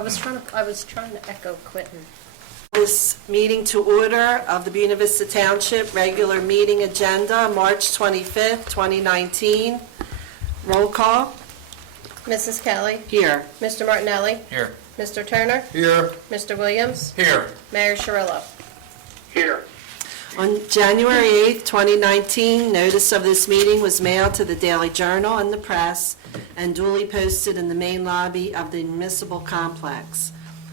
I was trying to echo Quentin. This meeting to order of the Buena Vista Township regular meeting agenda, March 25th, 2019. Roll call. Mrs. Kelly. Here. Mr. Martinelli. Here. Mr. Turner. Here. Mr. Williams. Here. Mayor Cirillo. Here. On January 8th, 2019, notice of this meeting was mailed to the Daily Journal and the press and duly posted in the main lobby of the municipal complex.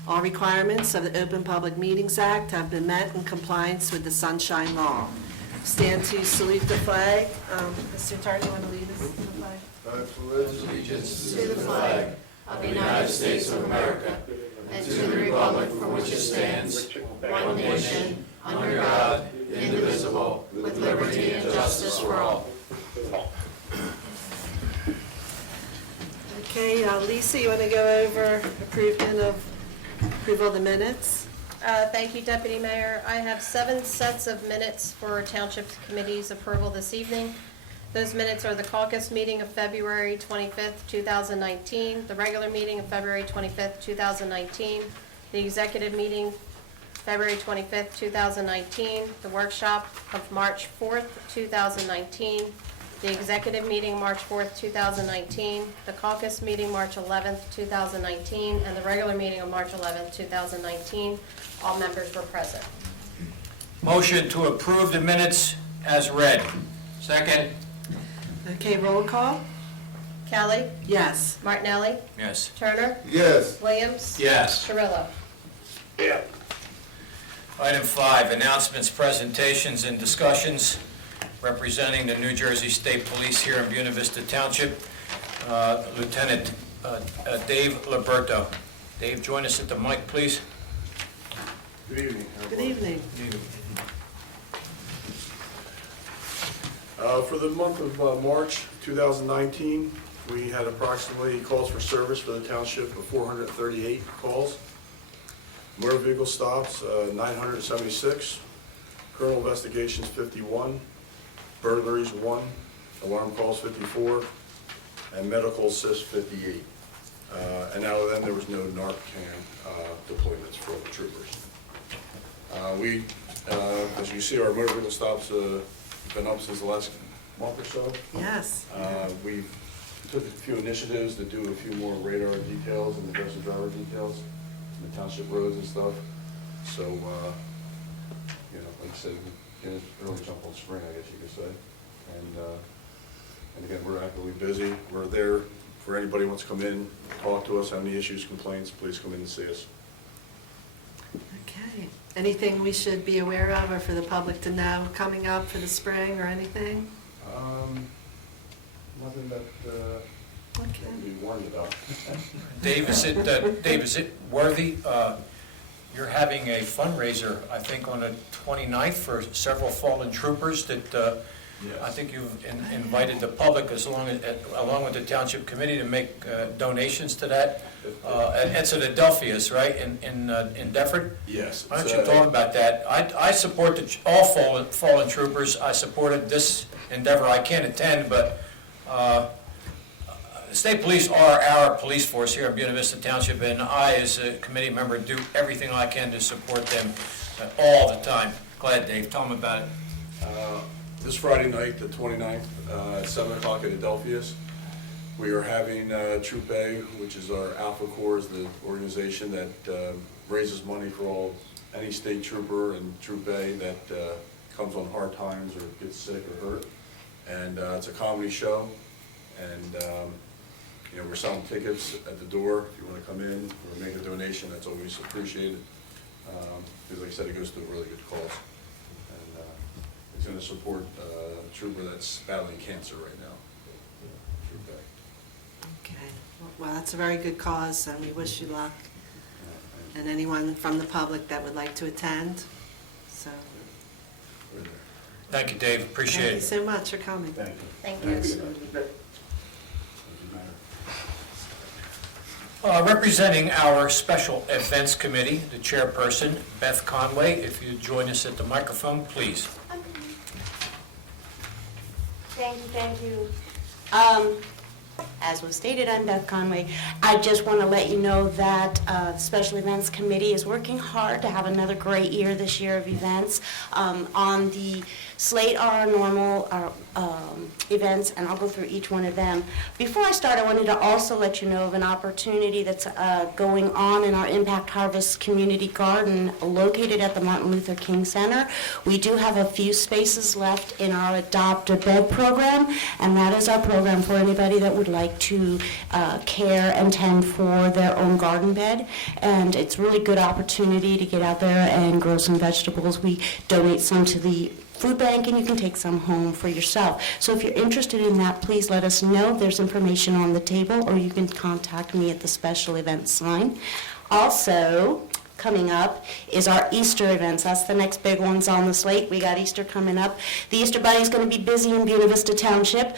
All requirements of the Open Public Meetings Act have been met in compliance with the Sunshine Law. Stand to salute the flag. Mr. Attorney, you want to lead us to the flag? I pledge allegiance to the flag of the United States of America and to the republic for which it stands, one nation, under God, indivisible, with liberty and justice for all. Okay, Lisa, you want to go over approval of the minutes? Thank you, Deputy Mayor. I have 7 sets of minutes for Township Committee's approval this evening. Those minutes are the caucus meeting of February 25th, 2019, the regular meeting of February 25th, 2019, the executive meeting February 25th, 2019, the workshop of March 4th, 2019, the executive meeting March 4th, 2019, the caucus meeting March 11th, 2019, and the regular meeting of March 11th, 2019. All members were present. Motion to approve the minutes as read. Second. Okay, roll call? Kelly, Yes. Martinelli, Yes. Turner, Yes. Williams, Yes. Cirillo. Yeah. Item 5, announcements, presentations, and discussions representing the New Jersey State Police here in Buena Vista Township. Lieutenant Dave Liberto. Dave, join us at the mic, please. Good evening. Good evening. For the month of March 2019, we had approximately calls for service for the township of 438 calls. Motor vehicle stops, 976. Criminal investigations, 51. Burglaries, 1. Alarm calls, 54. And medical assist, 58. And out of them, there was no Narcan deployments for the troopers. As you see, our motor vehicle stops been up since the last month or so. Yes. We took a few initiatives to do a few more radar details and aggressive driver details in the township roads and stuff. So, like I said, an early jump on spring, I guess you could say. And again, we're actively busy. We're there for anybody who wants to come in, talk to us, have any issues, complaints, please come in and see us. Okay. Anything we should be aware of or for the public to know coming up for the spring or anything? Nothing that we warned about. Dave, is it worthy? You're having a fundraiser, I think, on the 29th for several fallen troopers that I think you've invited the public along with the Township Committee to make donations to that. It's at Adelphia's, right, in Deptford? Yes. Why don't you talk about that? I support all fallen troopers. I supported this endeavor. I can't attend, but the state police are our police force here in Buena Vista Township, and I, as a committee member, do everything I can to support them all the time. Go ahead, Dave. Tell them about it. This Friday night, the 29th, at 7 o'clock at Adelphia's, we are having Troop A, which is our Alpha Corps, the organization that raises money for any state trooper and Troop A that comes on hard times or gets sick or hurt. And it's a comedy show, and we're selling tickets at the door. If you want to come in or make a donation, that's always appreciated. Because like I said, it goes to a really good cause. And it's going to support a trooper that's battling cancer right now. Troop A. Okay. Well, that's a very good cause, and we wish you luck. And anyone from the public that would like to attend. So, Thank you, Dave. Appreciate thank you it. so much for coming. Thank you. Thank you. Representing our Special Events Committee, the chairperson, Beth Conway, if you join us at the microphone, please. Thank you. As was stated, I'm Beth Conway. I just want to let you know that the Special Events Committee is working hard to have another great year this year of events. On the slate are our normal events, and I'll go through each one of them. Before I start, I wanted to also let you know of an opportunity that's going on in our Impact Harvest Community Garden located at the Martin Luther King Center. We do have a few spaces left in our Adopt a Bed program, and that is our program for anybody that would like to care and tend for their own garden bed. And it's a really good opportunity to get out there and grow some vegetables. We donate some to the food bank, and you can take some home for yourself. So if you're interested in that, please let us know. There's information on the table, or you can contact me at the special events sign. Also, coming up is our Easter events. That's the next big ones on the slate. We got Easter coming up. The Easter Bunny is going to be busy in Buena Vista Township.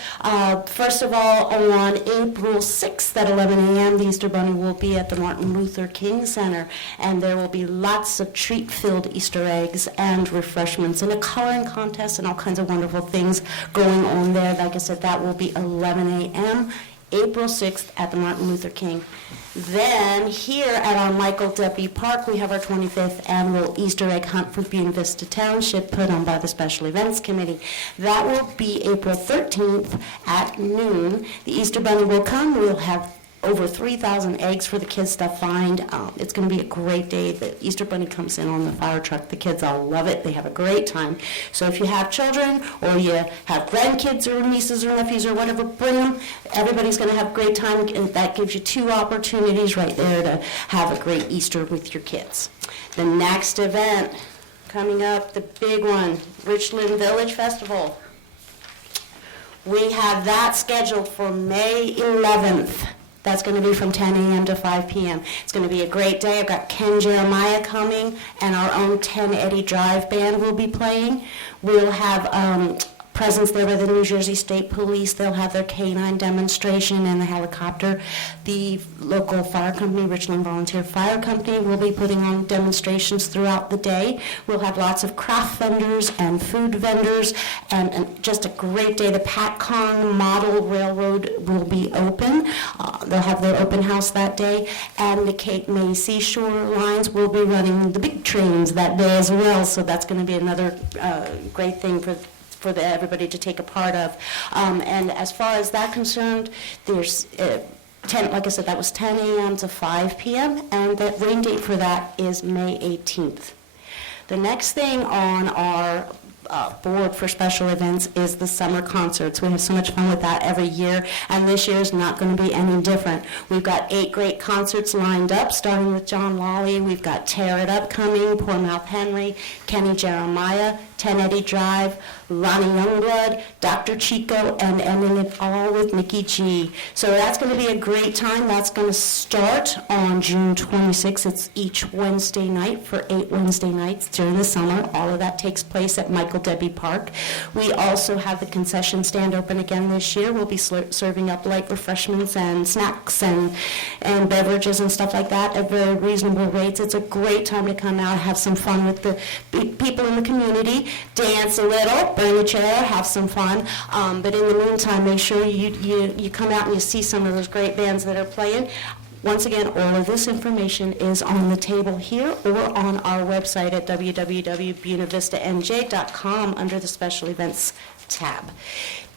First of all, on April 6th at 11 a.m., the Easter Bunny will be at the Martin Luther King Center, and there will be lots of treat-filled Easter eggs and refreshments and a coloring contest and all kinds of wonderful things going on there. Like I said, that will be 11 a.m., April 6th at the Martin Luther King. Then here at our Michael Debbie Park, we have our 25th annual Easter egg hunt for Buena Vista Township put on by the Special Events Committee. That will be April 13th at noon. The Easter Bunny will come. We'll have over 3,000 eggs for the kids to find. It's going to be a great day. The Easter Bunny comes in on the fire truck. The kids all love it. They have a great time. So if you have children or you have grandkids or nieces or nephews or whatever, bring them. Everybody's going to have a great time, and that gives you two opportunities right there to have a great Easter with your kids. The next event coming up, the big one, Richland Village Festival. We have that scheduled for May 11th. That's going to be from 10 a.m. to 5 p.m. It's going to be a great day. I've got Ken Jeremiah coming, and our own 10 Eddie Drive Band will be playing. We'll have presence there by the New Jersey State Police. They'll have their canine demonstration and the helicopter. The local fire company, Richland Volunteer Fire Company, will be putting on demonstrations throughout the day. We'll have lots of craft vendors and food vendors, and just a great day. The Patcon Model Railroad will be open. They'll have their open house that day, and the Cape May Seashore Lines will be running the big trains that day as well, so that's going to be another great thing for everybody to take a part of. And as far as that concerned, there's 10, like I said, that was 10 a.m. to 5 p.m., and the rain date for that is May 18th. The next thing on our board for special events is the summer concerts. We have so much fun with that every year, and this year is not going to be any different. We've got 8 great concerts lined up, starting with John Lawley. We've got Tear It Up coming, Poor Mouth Henry, Kenny Jeremiah, 10 Eddie Drive, Ronnie Youngblood, Dr. Chico, and ending it all with Mickey G. So that's going to be a great time. That's going to start on June 26th. It's each Wednesday night for 8 Wednesday nights during the summer. All of that takes place at Michael Debbie Park. We also have the concession stand open again this year. We'll be serving up light refreshments and snacks and beverages and stuff like that at very reasonable rates. It's a great time to come out, have some fun with the people in the community, dance a little, bring a chair, have some fun. But in the meantime, make sure you come out and you see some of those great bands that are playing. Once again, all of this information is on the table here or on our website at www.buenavistanj.com under the Special Events tab.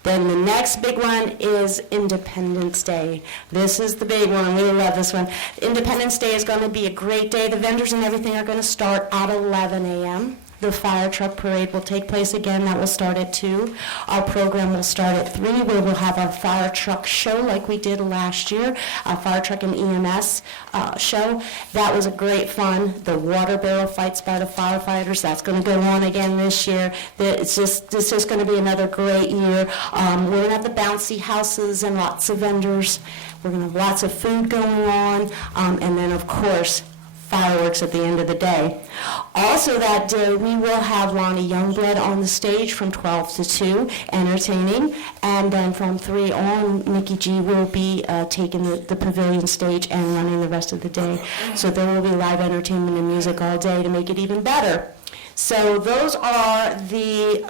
Then the next big one is Independence Day. This is the big one. We love this one. Independence Day is going to be a great day. The vendors and everything are going to start at 11 a.m. The fire truck parade will take place again. That will start at 2. Our program will start at 3, where we'll have our fire truck show like we did last year, a fire truck and EMS show. That was a great fun. The water barrel fights by the firefighters, that's going to go on again this year. This is going to be another great year. We're going to have the bouncy houses and lots of vendors. We're going to have lots of food going on. And then, of course, fireworks at the end of the day. Also that day, we will have Lonnie Youngblood on the stage from 12 to 2, entertaining, and then from 3 on, Mickey G will be taking the pavilion stage and running the rest of the day. So there will be live entertainment and music all day to make it even better. So those are the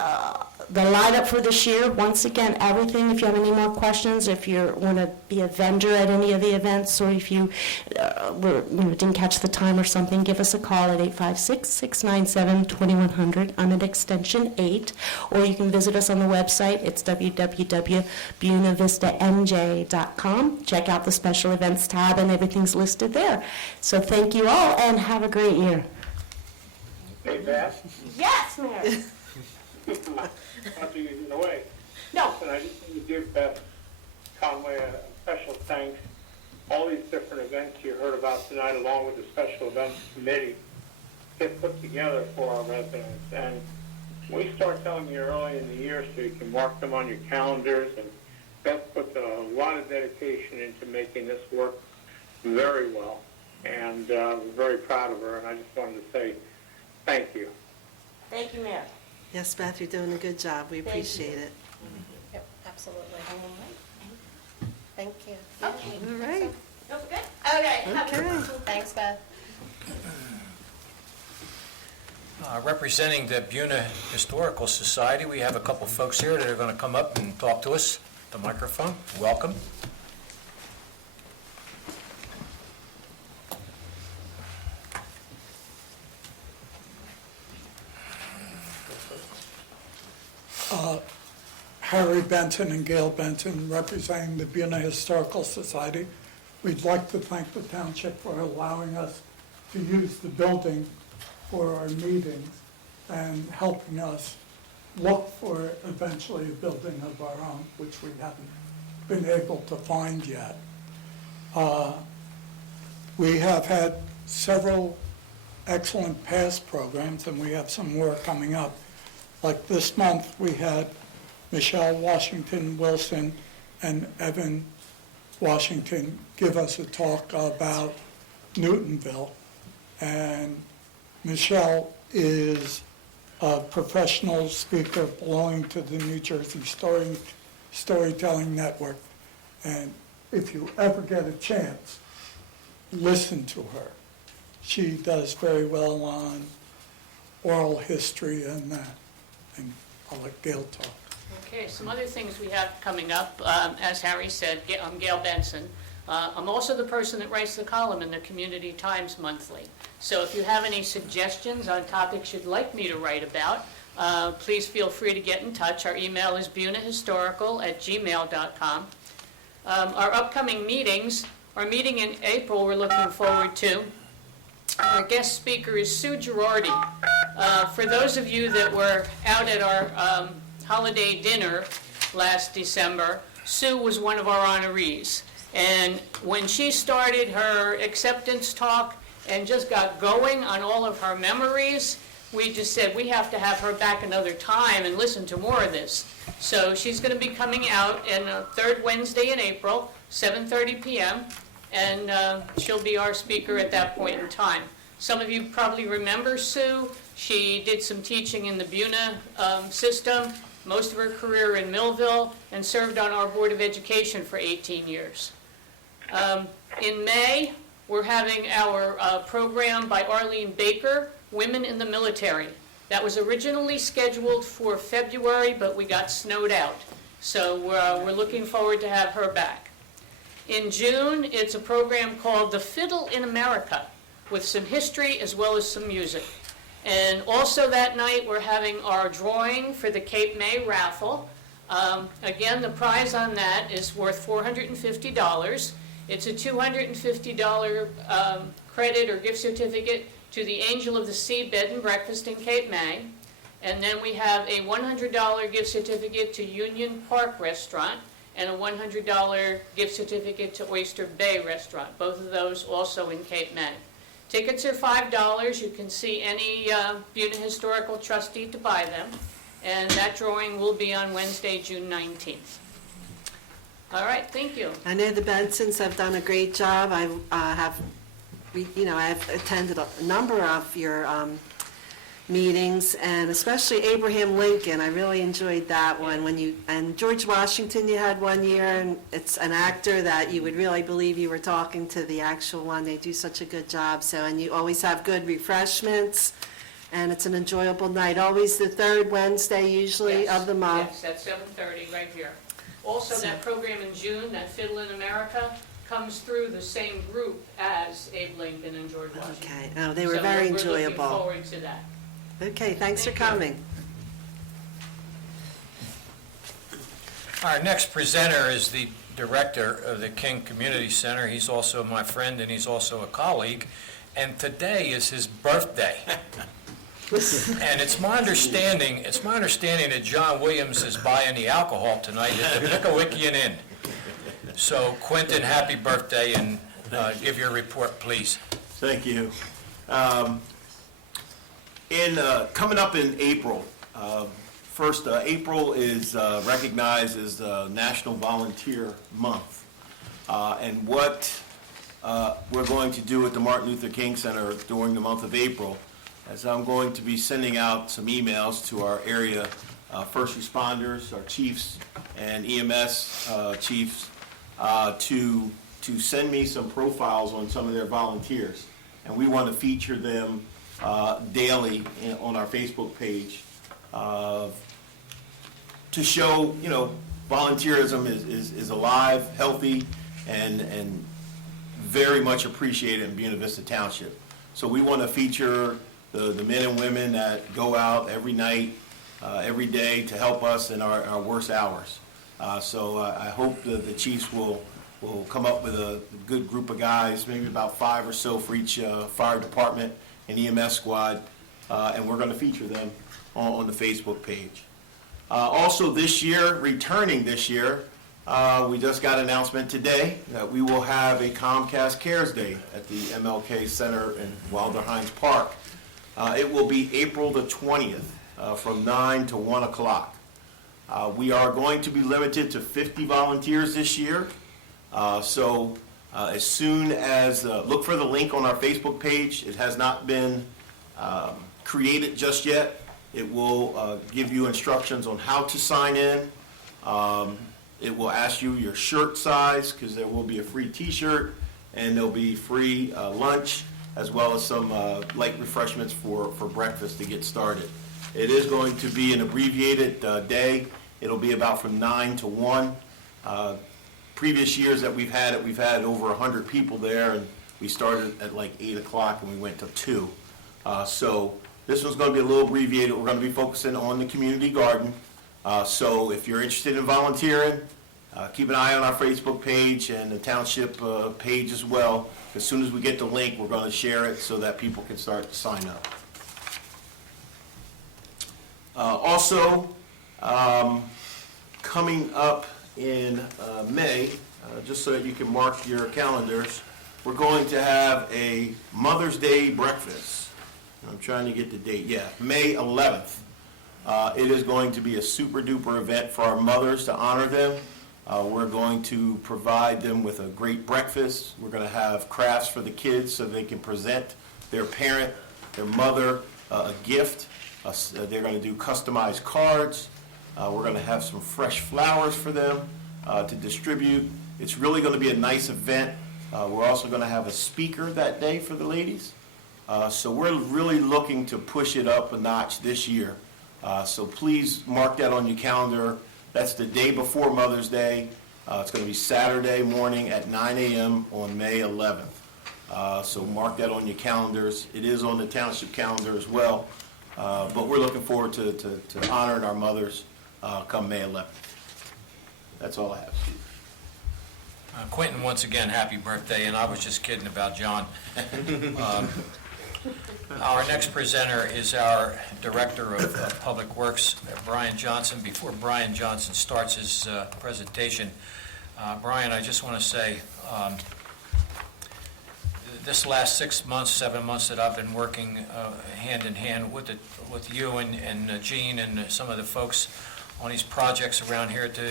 the lineup for this year, once again, everything, if you have any more questions, if you want to be a vendor at any of the events, or if you didn't catch the time or something, give us a call at 856-697-2100. I'm at extension 8, or you can visit us on the website. It's www.buenavistamj.com. Check out the special events tab, and everything's listed there. So thank you all, and have a great year. Hey, Beth, Yes, Mayor. after you get away, No. and I just want to give Beth Conway a special thanks. All these different events you heard about tonight, along with the special events committee, get put together for our residents. And we start telling you early in the year so you can mark them on your calendars. And Beth puts a lot of dedication into making this work very well. And we're very proud of her. And I just wanted to say thank you. Thank you, Mayor. Yes, Beth, you're doing a good job. We Thank you. appreciate it. Yep, absolutely. Thank you. Okay. All right. That good? Okay. Okay. Thanks, Beth. Representing the Buena Historical Society, we have a couple folks here that are going to come up and talk to us. The microphone, welcome. Harry Benton and Gail Benton, representing the Buena Historical Society. We'd like to thank the township for allowing us to use the building for our meetings and helping us look for eventually a building of our own, which we haven't been able to find yet. We have had several excellent past programs, and we have some more coming up. Like this month, we had Michelle Washington Wilson and Evan Washington give us a talk about Newtonville. And Michelle is a professional speaker belonging to the New Jersey Storytelling Network. And if you ever get a chance, listen to her. She does very well on oral history and that. And I'll let Gail talk. Okay, some other things we have coming up. As Harry said, I'm Gail Benson. I'm also the person that writes the column in the Community Times Monthly. So if you have any suggestions on topics you'd like me to write about, please feel free to get in touch. Our email is buenahistorical@gmail.com. Our upcoming meetings, our meeting in April we're looking forward to. Our guest speaker is Sue Girardi. For those of you that were out at our holiday dinner last December, Sue was one of our honorees. And when she started her acceptance talk and just got going on all of her memories, we just said we have to have her back another time and listen to more of this. So she's going to be coming out in the third Wednesday in April, 7:30 p.m., and she'll be our speaker at that point in time. Some of you probably remember Sue. She did some teaching in the Buena system, most of her career in Millville, and served on our Board of Education for 18 years. In May, we're having our program by Arlene Baker, Women in the Military. That was originally scheduled for February, but we got snowed out. So we're looking forward to have her back. In June, it's a program called The Fiddle in America, with some history as well as some music. And also that night, we're having our drawing for the Cape May raffle. Again, the prize on that is worth $450. It's a $250 credit or gift certificate to the Angel of the Sea Bed and Breakfast in Cape May. And then we have a $100 gift certificate to Union Park Restaurant and a $100 gift certificate to Oyster Bay Restaurant, both of those also in Cape May. Tickets are $5. You can see any Buena Historical trustee to buy them. And that drawing will be on Wednesday, June 19th. All right, thank you. I know the Bensons have done a great job. I've attended a number of your meetings, and especially Abraham Lincoln. I really enjoyed that one. And George Washington you had one year, and it's an actor that you would really believe you were talking to the actual one. They do such a good job. And you always have good refreshments. and it's an enjoyable night. Always the third Wednesday usually Yes, of the month. Yes, at 7:30, right here. Also, that program in June, that Fiddle in America, comes through the same group as Abe Lincoln and George Washington. Okay, oh, they were So very We're looking enjoyable. forward to that. Okay, thanks for Thank you. coming. Our next presenter is the director of the King Community Center. He's also my friend, and he's also a colleague, and today is his birthday. And it's my understanding that John Williams is buying the alcohol tonight at the Pickawickian Inn. So Quentin, happy birthday, and give your report, please. Thank you. Coming up in April, first, April is recognized as National Volunteer Month. And what we're going to do at the Martin Luther King Center during the month of April is I'm going to be sending out some emails to our area first responders, our chiefs, and EMS chiefs to send me some profiles on some of their volunteers. And we want to feature them daily on our Facebook page to show, volunteerism is alive, healthy, and very much appreciated in Buena Vista Township. So we want to feature the men and women that go out every night, every day to help us in our worst hours. So I hope the chiefs will come up with a good group of guys, maybe about 5 or so for each fire department and EMS squad, and we're going to feature them on the Facebook page. Also this year, returning this year, we just got an announcement today that we will have a Comcast Cares Day at the MLK Center in Wilder Hines Park. It will be April the 20th from 9 to 1 o'clock. We are going to be limited to 50 volunteers this year. So as soon as, look for the link on our Facebook page. It has not been created just yet. It will give you instructions on how to sign in. It will ask you your shirt size, because there will be a free t-shirt, and there'll be free lunch, as well as some light refreshments for breakfast to get started. It is going to be an abbreviated day. It'll be about from 9 to 1. Previous years that we've had over 100 people there, and we started at like 8 o'clock and we went to 2. So this one's going to be a little abbreviated. We're going to be focusing on the community garden. So if you're interested in volunteering, keep an eye on our Facebook page and the township page as well. As soon as we get the link, we're going to share it so that people can start to sign up. Also, coming up in May, just so that you can mark your calendars, we're going to have a Mother's Day breakfast. I'm trying to get the date. Yeah, May 11th. It is going to be a super duper event for our mothers to honor them. We're going to provide them with a great breakfast. We're going to have crafts for the kids so they can present their parent, their mother, a gift. They're going to do customized cards. We're going to have some fresh flowers for them to distribute. It's really going to be a nice event. We're also going to have a speaker that day for the ladies. So we're really looking to push it up a notch this year. So please mark that on your calendar. That's the day before Mother's Day. It's going to be Saturday morning at 9 a.m. on May 11th. So mark that on your calendars. It is on the township calendar as well. But we're looking forward to honoring our mothers come May 11th. That's all I have. Quentin, once again, happy birthday, and I was just kidding about John. Our next presenter is our Director of Public Works, Brian Johnson. Before Brian Johnson starts his presentation, Brian, I just want to say, this last 6 months, 7 months that I've been working hand in hand with you and Gene and some of the folks on these projects around here at the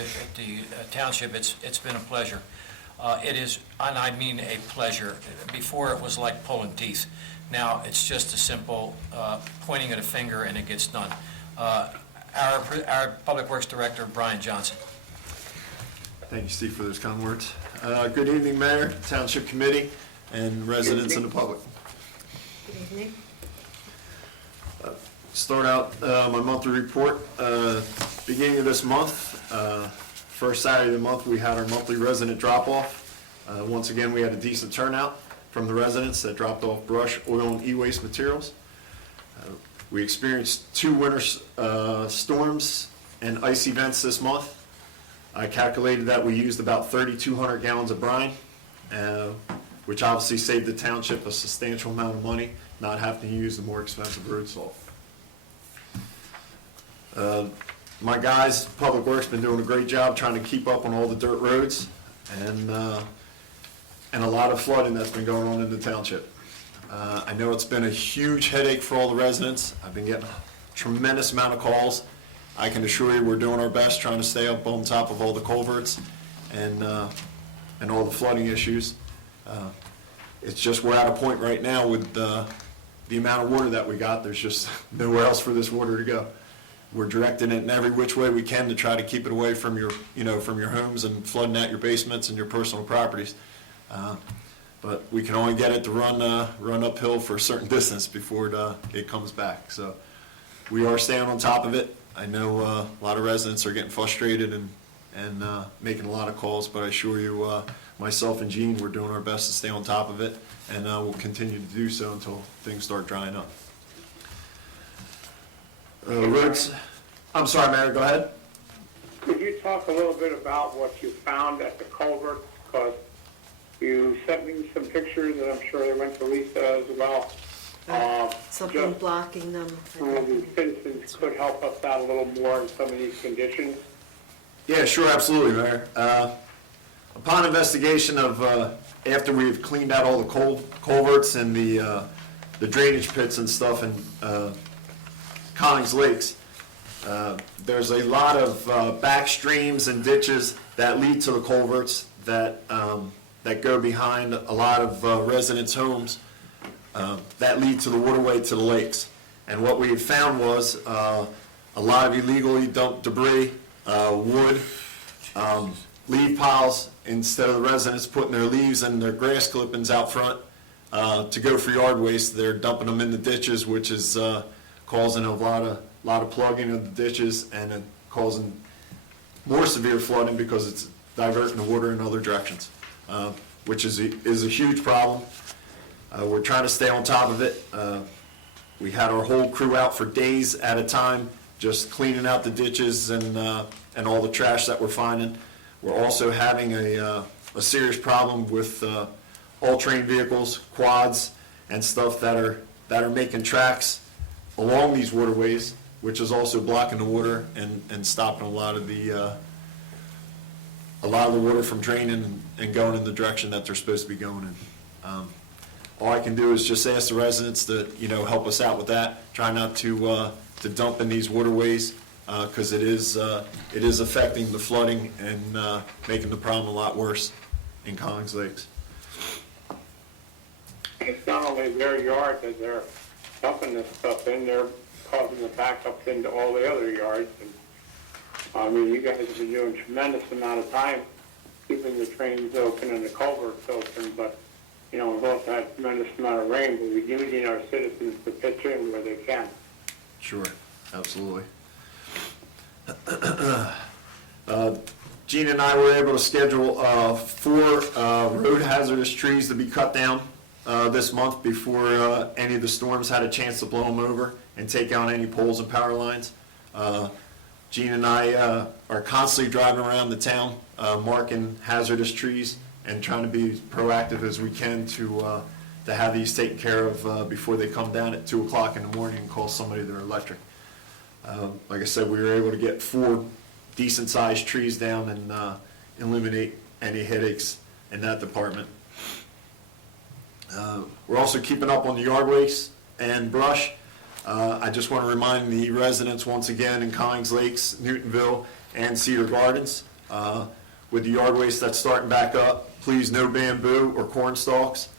township, it's been a pleasure. It is, and I mean a pleasure. Before it was like pulling teeth. Now it's just a simple pointing at a finger and it gets done. Our Public Works Director, Brian Johnson. Thank you, Steve, for those kind words. Good evening, Mayor, Township Committee, and residents and the public. Good evening. Start out my monthly report. Beginning of this month, first Saturday of the month, we had our monthly resident drop-off. Once again, we had a decent turnout from the residents that dropped off brush, oil, and e-waste materials. We experienced 2 winter storms and ice events this month. I calculated that we used about 3,200 gallons of brine, which obviously saved the township a substantial amount of money, not having to use the more expensive road salt. My guys, Public Works, been doing a great job trying to keep up on all the dirt roads and a lot of flooding that's been going on in the township. I know it's been a huge headache for all the residents. I've been getting a tremendous amount of calls. I can assure you we're doing our best trying to stay up on top of all the culverts and all the flooding issues. It's just we're at a point right now with the amount of water that we got, there's just nowhere else for this water to go. We're directing it in every which way we can to try to keep it away from your, from your homes and flooding out your basements and your personal properties. But we can only get it to run uphill for a certain distance before it comes back. So we are staying on top of it. I know a lot of residents are getting frustrated and making a lot of calls, but I assure you, myself and Gene, we're doing our best to stay on top of it, and we'll continue to do so until things start drying up. Roads, I'm sorry, Mayor, go ahead. Could you talk a little bit about what you found at the culverts? Because you sent me some pictures, and I'm sure they went to Lisa as well. Something Just blocking them. the citizens could help us out a little more in some of these conditions. Yeah, sure, absolutely, Mayor. Upon investigation of, after we've cleaned out all the culverts and the drainage pits and stuff in Collins Lakes, there's a lot of back streams and ditches that lead to the culverts that go behind a lot of residents' homes that lead to the waterway to the lakes. And what we had found was a lot of illegally dumped debris, wood, leaf piles, instead of the residents putting their leaves and their grass clippings out front to go for yard waste, they're dumping them in the ditches, which is causing a lot of plugging of the ditches and causing more severe flooding because it's diverting the water in other directions, which is a huge problem. We're trying to stay on top of it. We had our whole crew out for days at a time, just cleaning out the ditches and all the trash that we're finding. We're also having a serious problem with all-terrain vehicles, quads, and stuff that are making tracks along these waterways, which is also blocking the water and stopping a lot of the water from draining and going in the direction that they're supposed to be going in. All I can do is just ask the residents to, help us out with that. Try not to dump in these waterways because it is affecting the flooding and making the problem a lot worse in Collins Lakes. It's not only their yard that they're dumping this stuff in, they're causing the backups into all the other yards. And, you guys have been doing a tremendous amount of time keeping the trains open and the culverts open, but we've also had a tremendous amount of rain, but we do need our citizens to pitch in where they can. Sure, absolutely. Gene and I were able to schedule 4 road hazardous trees to be cut down this month before any of the storms had a chance to blow them over and take out any poles and power lines. Gene and I are constantly driving around the town marking hazardous trees and trying to be proactive as we can to have these taken care of before they come down at 2 o'clock in the morning and call somebody their electric. Like I said, we were able to get 4 decent-sized trees down and eliminate any headaches in that department. We're also keeping up on the yard waste and brush. I just want to remind the residents once again in Collins Lakes, Newtonville, and Cedar Gardens, with the yard waste that's starting back up, please no bamboo or corn stalks,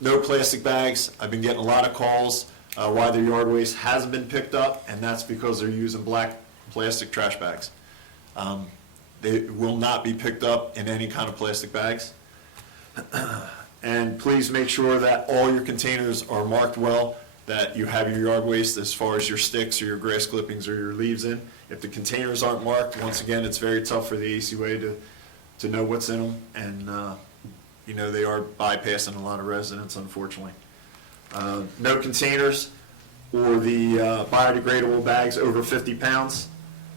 no plastic bags. I've been getting a lot of calls why their yard waste hasn't been picked up, and that's because they're using black plastic trash bags. They will not be picked up in any kind of plastic bags. And please make sure that all your containers are marked well, that you have your yard waste as far as your sticks or your grass clippings or your leaves in. If the containers aren't marked, once again, it's very tough for the ACWA to know what's in them, and, you know, they are bypassing a lot of residents, unfortunately. No containers or the biodegradable bags over 50 pounds.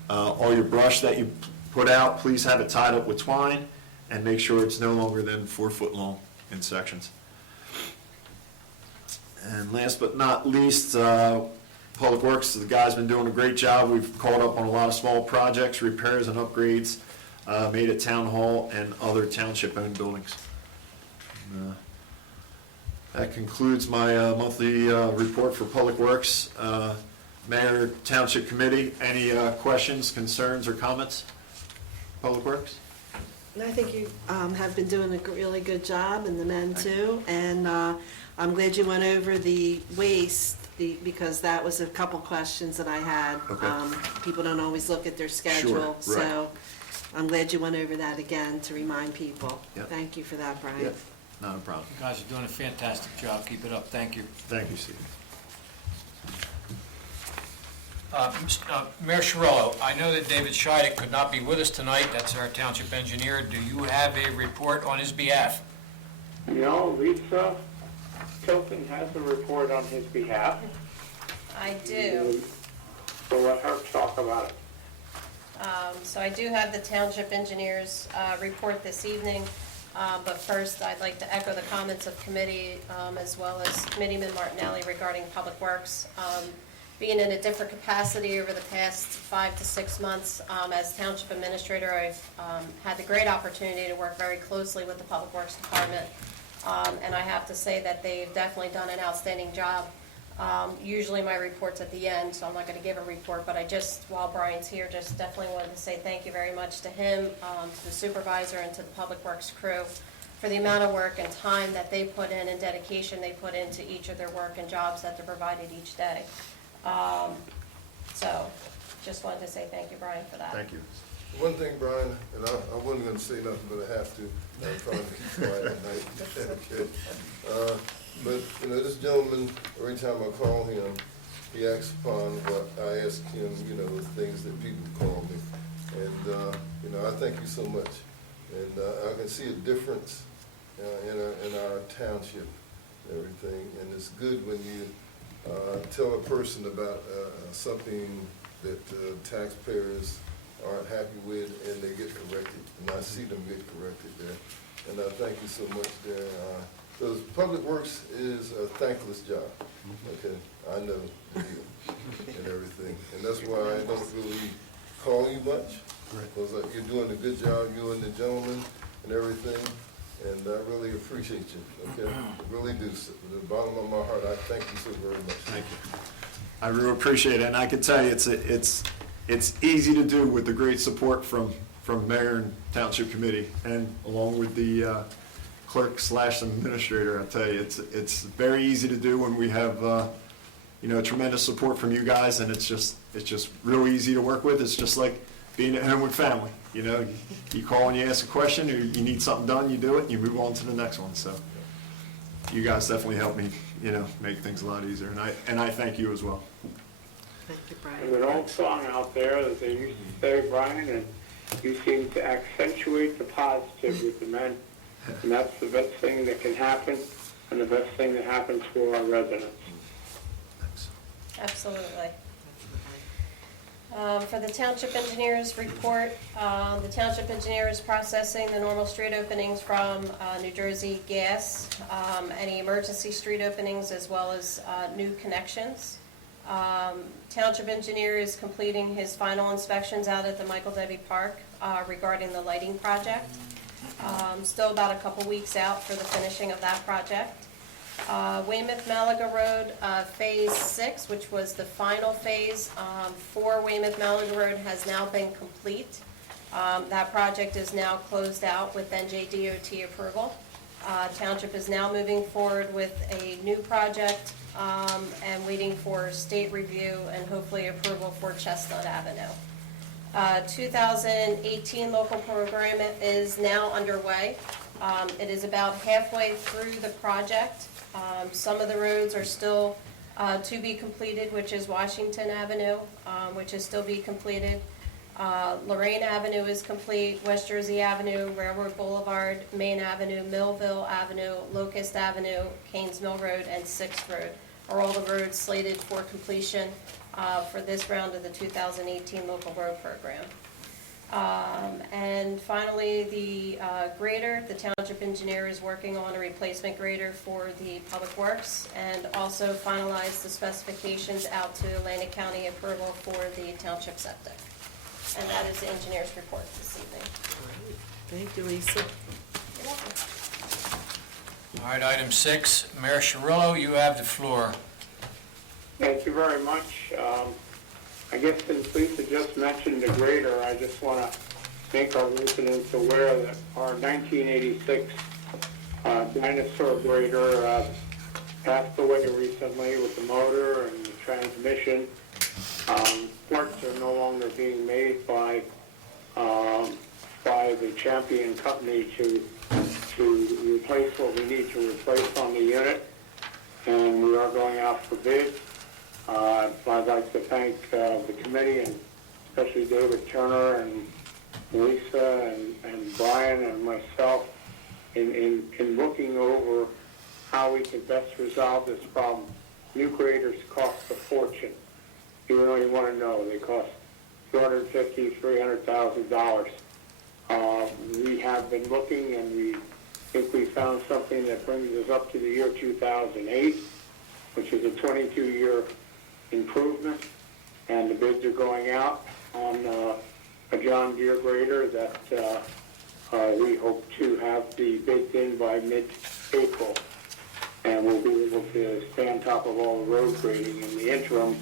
All your brush that you put out, please have it tied up with twine, and make sure it's no longer than 4 foot long in sections. And last but not least, Public Works, the guys been doing a great job. We've caught up on a lot of small projects, repairs and upgrades made at Town Hall and other township-owned buildings. That concludes my monthly report for Public Works. Mayor, Township Committee, any questions, concerns, or comments? Public Works? I think you have been doing a really good job, and the men too, and I'm glad you went over the waste, because that was a couple questions that I had. Okay. People don't always look at their schedule, Sure, right. so I'm glad you went over that again to remind people. Yep. Thank you for that, Brian. Yep, not a problem. You guys are doing a fantastic job. Keep it up. Thank you. Thank you, Steve. Mayor Chiarello, I know that David Scheidek could not be with us tonight. That's our township engineer. Do you have a report on his behalf? No, Lisa Tilton has a report on his behalf. I do. So let her talk about it. So I do have the township engineer's report this evening, but first I'd like to echo the comments of committee as well as Committeeman Martinelli regarding Public Works. Being in a different capacity over the past 5 to 6 months as township administrator, I've had the great opportunity to work very closely with the Public Works Department, and I have to say that they've definitely done an outstanding job. Usually my report's at the end, so I'm not going to give a report, but I just, while Brian's here, just definitely wanted to say thank you very much to him, to the supervisor, and to the Public Works crew for the amount of work and time that they put in and dedication they put into each of their work and jobs that they're provided each day. So, just wanted to say thank you, Brian, for that. Thank you. One thing, Brian, and I wasn't gonna say nothing, but I have to, I'm trying to keep quiet at night. Okay. But, you know, this gentleman, every time I call him, he acts upon what I ask him, you know, the things that people call me. And, you know, I thank you so much. And I can see a difference in our township and everything. And it's good when you tell a person about something that taxpayers aren't happy with, and they get corrected, and I see them get corrected there. And I thank you so much there. Because Public Works is a thankless job, okay? I know the deal and everything. And that's why I don't really call you much, because you're doing a good job, you and the gentleman and everything. And I really appreciate you, okay? I really do. From the bottom of my heart, I thank you so very much. Thank you. I really appreciate it, and I can tell you, it's easy to do with the great support from Mayor and Township Committee, and along with the clerk / administrator. I tell you, it's very easy to do when we have you know, tremendous support from you guys, and it's just real easy to work with. It's just like being at home with family. You know, you call and you ask a question, or you need something done, you do it, and you move on to the next one. So you guys definitely help me, you know, make things a lot easier, and I thank you as well. Thank you, There's an Brian. old song out there that they used to say, Brian, and you seem to accentuate the positive with the men. And that's the best thing that can happen, and the best thing that happens for our residents. Absolutely. For the township engineer's report, the township engineer is processing the normal street openings from New Jersey Gas, any emergency street openings, as well as new connections. Township engineer is completing his final inspections out at the Michael Debbie Park regarding the lighting project. Still about a couple weeks out for the finishing of that project. Weymouth-Malaga Road, Phase 6, which was the final phase for Weymouth-Malaga Road, has now been complete. That project is now closed out with NJDOT approval. Township is now moving forward with a new project and waiting for state review and hopefully approval for Chestnut Avenue. 2018 local program is now underway. It is about halfway through the project. Some of the roads are still to be completed, which is Washington Avenue, which is still be completed. Lorraine Avenue is complete, West Jersey Avenue, Railroad Boulevard, Main Avenue, Millville Avenue, Locust Avenue, Canes Mill Road, and Sixth Road are all the roads slated for completion for this round of the 2018 local road program. And finally, the grader, the township engineer is working on a replacement grader for the public works, and also finalized the specifications out to Atlantic County approval for the township septic. And that is the engineer's report this evening. Thank you, Lisa. You're welcome. All right, item 6, Mayor Cirillo, you have the floor. Thank you very much. I guess since Lisa just mentioned the grader, I just want to make our residents aware that our 1986 dinosaur grader passed away recently with the motor and the transmission. Parts are no longer being made by the Champion Company to replace what we need to replace on the unit, and we are going out for bids. I'd like to thank the committee, and especially David Turner and Lisa and Brian and myself in looking over how we can best resolve this problem. New graders cost a fortune. You really want to know, they cost $250,000, $300,000. We have been looking, and we think we found something that brings us up to the year 2008, which is a 22-year improvement, and the bids are going out on a John Deere grader that we hope to have the bids in by mid-April, and we'll be able to stay on top of all the road grading. In the interim,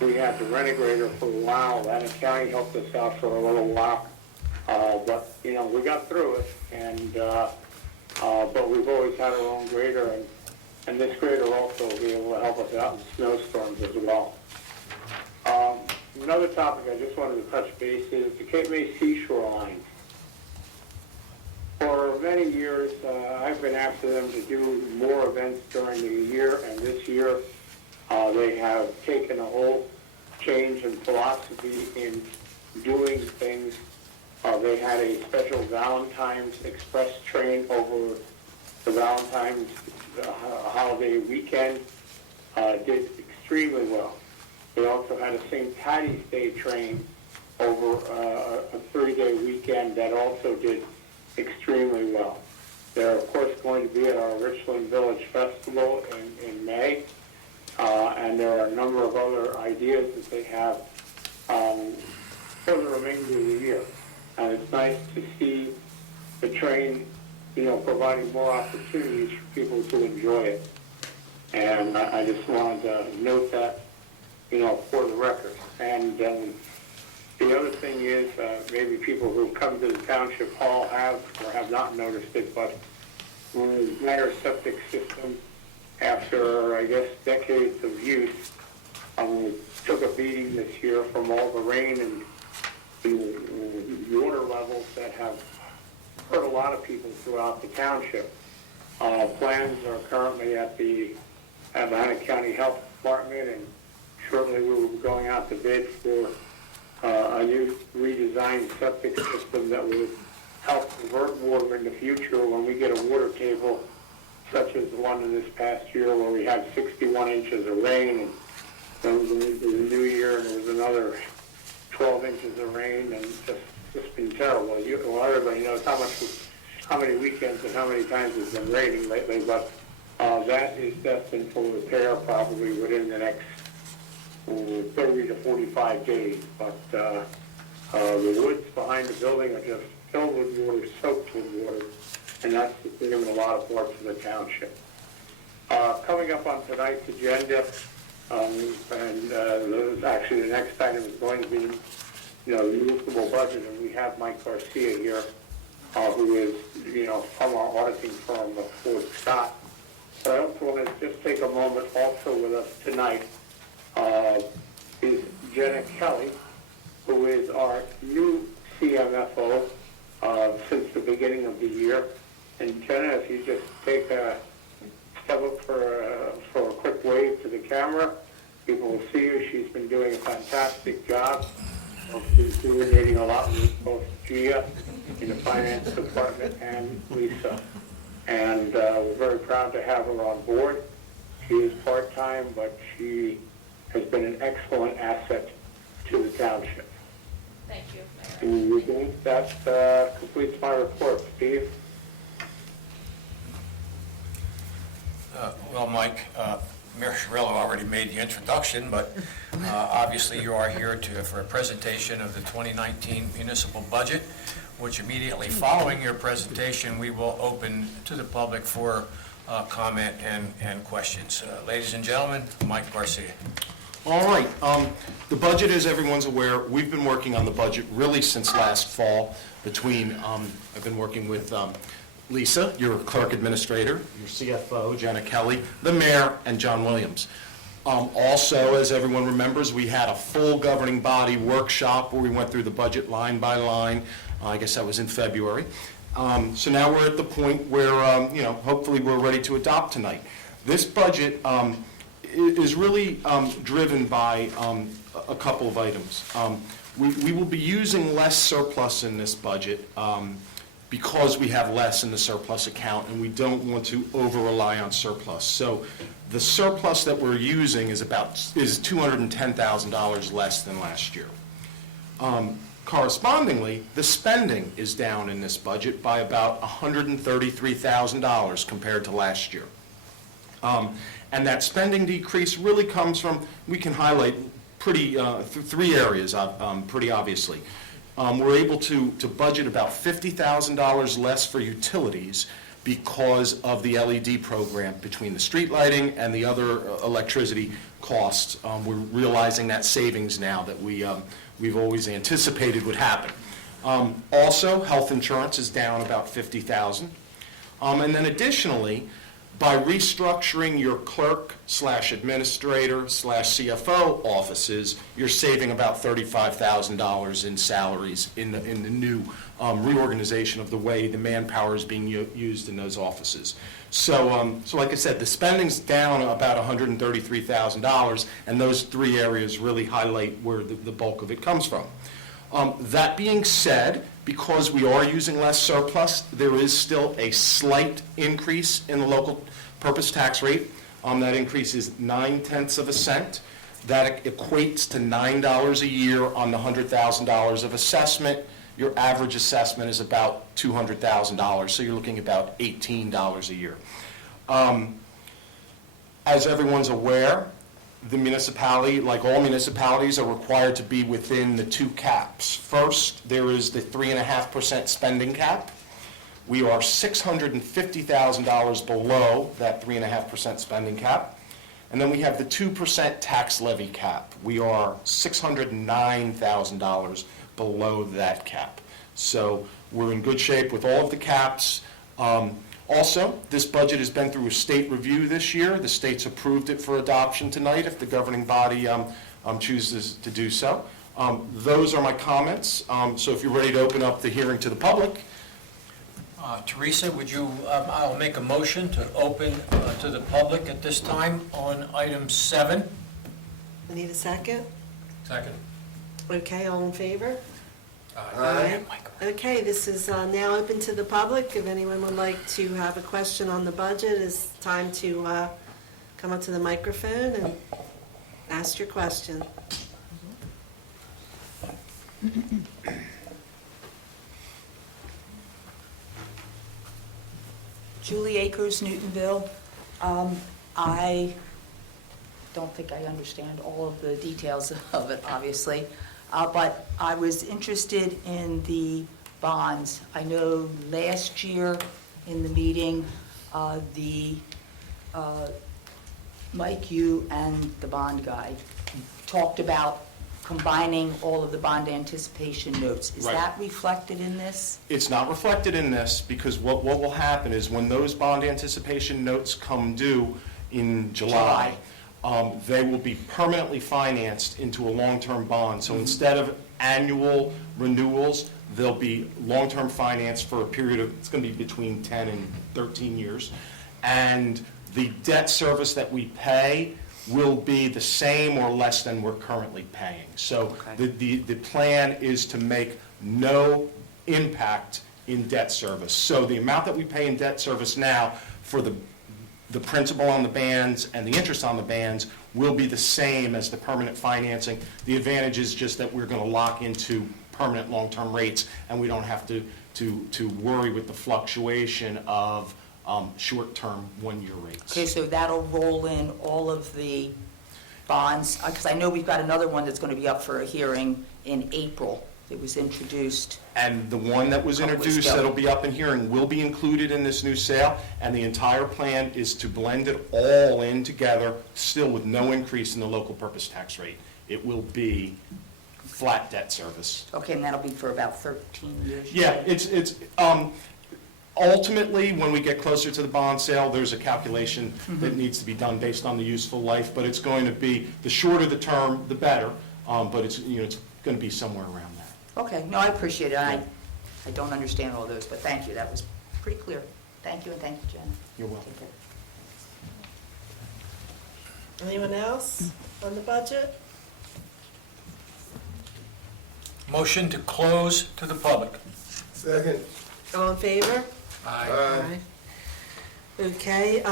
we had the rent-a-grader for a while. Atlantic County helped us out for a little while, but we got through it, and but we've always had our own grader, and this grader also will be able to help us out in snowstorms as well. Another topic I just wanted to touch base is the Cape May seashore line. For many years, I've been after them to do more events during the year, and this year they have taken a whole change in philosophy in doing things. They had a special Valentine's Express train over the Valentine's holiday weekend, did extremely well. They also had a St. Patty's Day train over a 3-day weekend that also did extremely well. They're, of course, going to be at our Richland Village Festival in May, and there are a number of other ideas that they have for the remainder of the year. And it's nice to see the train, providing more opportunities for people to enjoy it. And I just wanted to note that, for the record. And the other thing is, maybe people who come to the Township Hall have or have not noticed it, but the entire septic system, after, I guess, decades of use, took a beating this year from all the rain and the water levels that have hurt a lot of people throughout the township. Plans are currently at the Atlantic County Health Department, and shortly we will be going out to bid for a new redesigned septic system that will help convert water in the future when we get a water table such as the one in this past year where we had 61 inches of rain, and then we went into the new year and there was another 12 inches of rain, and just been terrible. Well, everybody knows how many weekends and how many times it's been raining lately, but that is destined for repair probably within the next 30 to 45 days. But the woods behind the building are just filled with water, soaked with water, and that's the thing in a lot of parts of the township. Coming up on tonight's agenda, actually the next item is going to be, the municipal budget, and we have Mike Garcia here, who is, from our auditing firm of Fort Scott. But I also want to just take a moment also with us tonight is Jenna Kelly, who is our new CMFO since the beginning of the year. And Jenna, if you just take a step up for a quick wave to the camera. People will see her. She's been doing a fantastic job. She's coordinating a lot with both Gia in the finance department and Lisa. And we're very proud to have her on board. She is part-time, but she has been an excellent asset to the township. Thank you, Mayor. And that completes my report. Steve? Well, Mike, Mayor Chiarello already made the introduction, but obviously you are here for a presentation of the 2019 municipal budget, which immediately following your presentation, we will open to the public for comment and questions. Ladies and gentlemen, Mike Garcia. All right, the budget, as everyone's aware, we've been working on the budget really since last fall between, I've been working with Lisa, your clerk administrator, your CFO, Jenna Kelly, the mayor, and John Williams. Also, as everyone remembers, we had a full governing body workshop where we went through the budget line by line. I guess that was in February. So now we're at the point where, hopefully we're ready to adopt tonight. This budget is really driven by a couple of items. We will be using less surplus in this budget because we have less in the surplus account, and we don't want to over-rely on surplus. So the surplus that we're using is $210,000 less than last year. Correspondingly, the spending is down in this budget by about $133,000 compared to last year. And that spending decrease really comes from, we can highlight three areas pretty obviously. We're able to budget about $50,000 less for utilities because of the LED program between the street lighting and the other electricity costs. We're realizing that savings now that we've always anticipated would happen. Also, health insurance is down about $50,000. And then additionally, by restructuring your clerk/administrator/CFO offices, you're saving about $35,000 in salaries in the new reorganization of the way the manpower is being used in those offices. So like I said, the spending's down about $133,000, and those three areas really highlight where the bulk of it comes from. That being said, because we are using less surplus, there is still a slight increase in the local purpose tax rate. That increase is 0.9 cents. That equates to $9 a year on the $100,000 of assessment. Your average assessment is about $200,000, so you're looking at about $18 a year. As everyone's aware, the municipality, like all municipalities, are required to be within the two caps. First, there is the 3.5% spending cap. We are $650,000 below that 3.5% spending cap. And then we have the 2% tax levy cap. We are $609,000 below that cap. So we're in good shape with all of the caps. Also, this budget has been through a state review this year. The state's approved it for adoption tonight if the governing body chooses to do so. Those are my comments. So if you're ready to open up the hearing to the public. Teresa, would you, I'll make a motion to open to the public at this time on item 7. I need a second. Second. Okay, all in favor? Aye. Okay, this is now open to the public. If anyone would like to have a question on the budget, it's time to come up to the microphone and ask your question. Julie Akers, Newtonville. I don't think I understand all of the details of it, obviously, but I was interested in the bonds. I know last year in the meeting, Mike, you and the bond guy talked about combining all of the bond anticipation notes. Is Right. that reflected in this? It's not reflected in this because what will happen is when those bond anticipation notes come due in July, they will be permanently financed into a long-term bond. So instead of annual renewals, they'll be long-term finance for a period of, it's going to be between 10 and 13 years. And the debt service that we pay will be the same or less than we're currently paying. So Okay. the plan is to make no impact in debt service. So the amount that we pay in debt service now for the principal on the bands and the interest on the bands will be the same as the permanent financing. The advantage is just that we're going to lock into permanent long-term rates, and we don't have to worry with the fluctuation of short-term one-year rates. Okay, so that'll roll in all of the bonds, because I know we've got another one that's going to be up for a hearing in April. It was introduced. And the one that was Couple weeks introduced ago. that'll be up in hearing will be included in this new sale, and the entire plan is to blend it all in together, still with no increase in the local purpose tax rate. It will be flat debt service. Okay, and that'll be for about 13 years? Yeah, it's, ultimately, when we get closer to the bond sale, there's a calculation that needs to be done based on the useful life, but it's going to be, the shorter the term, the better, but it's, it's going to be somewhere around that. Okay, no, I appreciate it. I don't understand all those, but thank you, that was pretty clear. Thank you, and thank you, Jen. You're welcome. Take care. Anyone else on the budget? Motion to close to the public. Second. All in favor? Aye. Okay,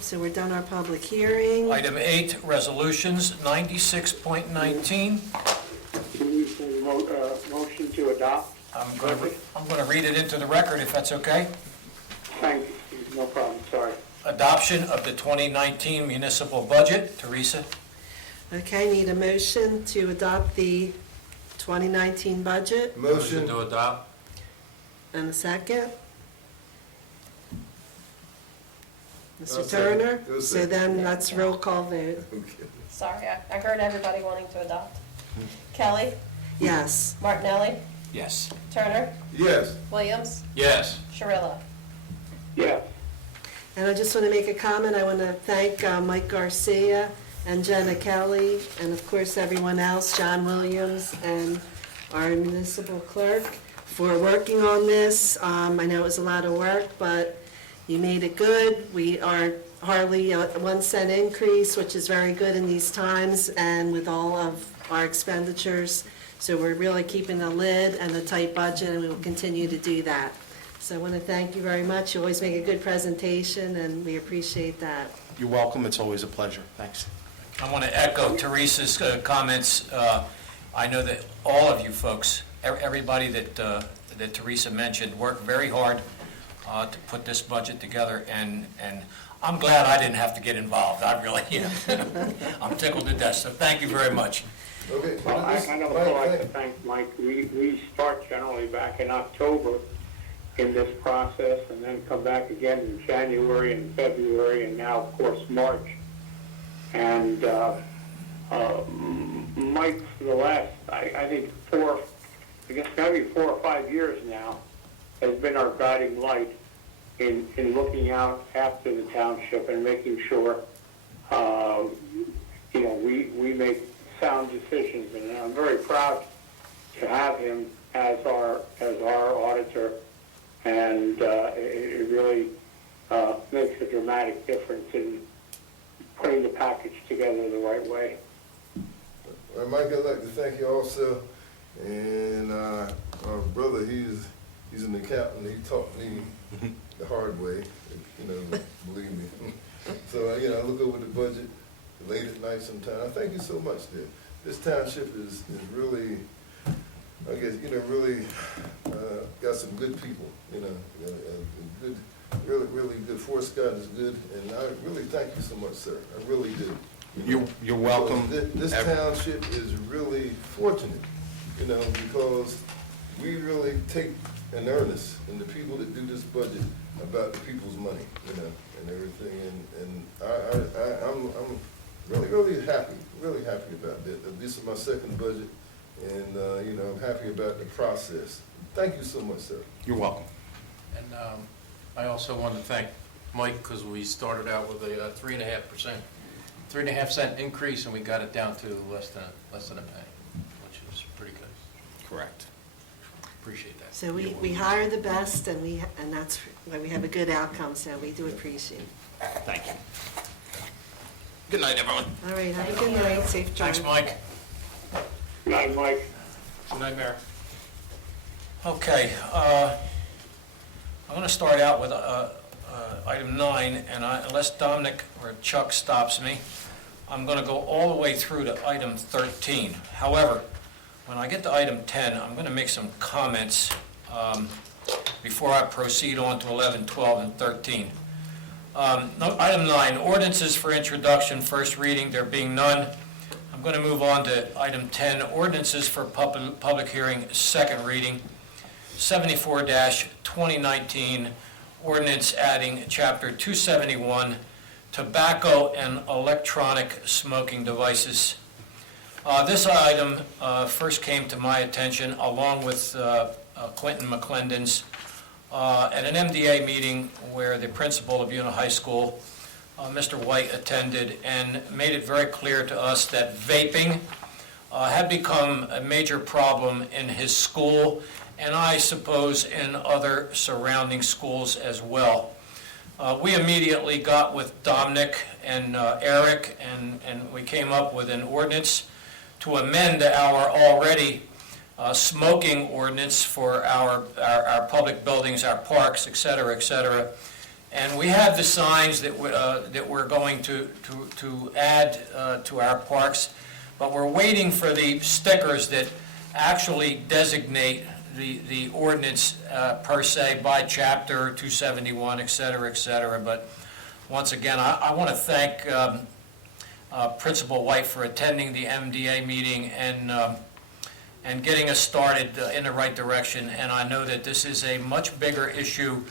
so we're done our public hearing. Item 8, resolutions, 96.19. Motion to adopt. I'm going to read it into the record, if that's okay. Thank you, no problem, sorry. Adoption of the 2019 municipal budget. Teresa? Okay, need a motion to adopt the 2019 budget, Motion. to adopt. and a second. I'll Mr. second. Turner? Go So second. then let's roll call vote. Okay. Sorry, I heard everybody wanting to adopt. Kelly, Yes. Martinelli, Yes. Turner, Yes. Williams, Yes. Sharilla. Yes. And I just want to make a comment. I want to thank Mike Garcia and Jenna Kelly, and of course everyone else, John Williams and our municipal clerk, for working on this. I know it was a lot of work, but you made it good. We are hardly a 1 cent increase, which is very good in these times and with all of our expenditures. So we're really keeping a lid and a tight budget, and we will continue to do that. So I want to thank you very much. You always make a good presentation, and we appreciate that. You're welcome, it's always a pleasure. Thanks. I want to echo Teresa's comments. I know that all of you folks, everybody that Teresa mentioned, worked very hard to put this budget together, and I'm glad I didn't have to get involved. I really, I'm tickled to death, so thank you very much. Okay. Well, I know I'd like to thank Mike. We start generally back in October in this process, and then come back again in January and February, and now, of course, March. And Mike, for the last, I think maybe 4 or 5 years now, has been our guiding light in looking out after the township and making sure, we make sound decisions. And I'm very proud to have him as our auditor, and it really makes a dramatic difference in putting the package together the right way. Well, Mike, I'd like to thank you also, and our brother, he's an accountant. He taught me the hard way, believe me. So, I look over the budget late at night sometimes. I thank you so much, dear. This township is really, I guess, really got some good people, good, really good. Fort Scott is good, and I really thank you so much, sir. I really do. You're welcome. This township is really fortunate, because we really take an earnest in the people that do this budget about the people's money, and everything. And I'm really happy about that. This is my second budget, and I'm happy about the process. Thank you so much, sir. You're welcome. And I also want to thank Mike, because we started out with a 3.5 cent increase, and we got it down to less than a penny, which is pretty good. Correct. Appreciate that. So we hire the best, and that's why we have a good outcome, so we do appreciate it. Thank you. Good night, everyone. All right, have a good night, safe drive. Thanks, Mike. Good night, Mike. Good night, Mayor. Okay, I'm going to start out with item 9, and unless Dominic or Chuck stops me, I'm going to go all the way through to item 13. However, when I get to item 10, I'm going to make some comments before I proceed on to 11, 12, and 13. Item 9, ordinances for introduction, first reading, there being none. I'm going to move on to item 10, ordinances for public hearing, second reading. 74-2019, ordinance adding Chapter 271, tobacco and electronic smoking devices. This item first came to my attention along with Quentin McClendon's at an MDA meeting where the principal of Buena High School, Mr. White, attended and made it very clear to us that vaping had become a major problem in his school, and I suppose in other surrounding schools as well. We immediately got with Dominic and Eric, and we came up with an ordinance to amend our already smoking ordinance for our public buildings, our parks, et cetera, et cetera. And we have the signs that we're going to add to our parks, but we're waiting for the stickers that actually designate the ordinance per se by chapter 271, et cetera, et cetera. But once again, I want to thank Principal White for attending the MDA meeting and getting us started in the right direction. And I know that this is a much bigger issue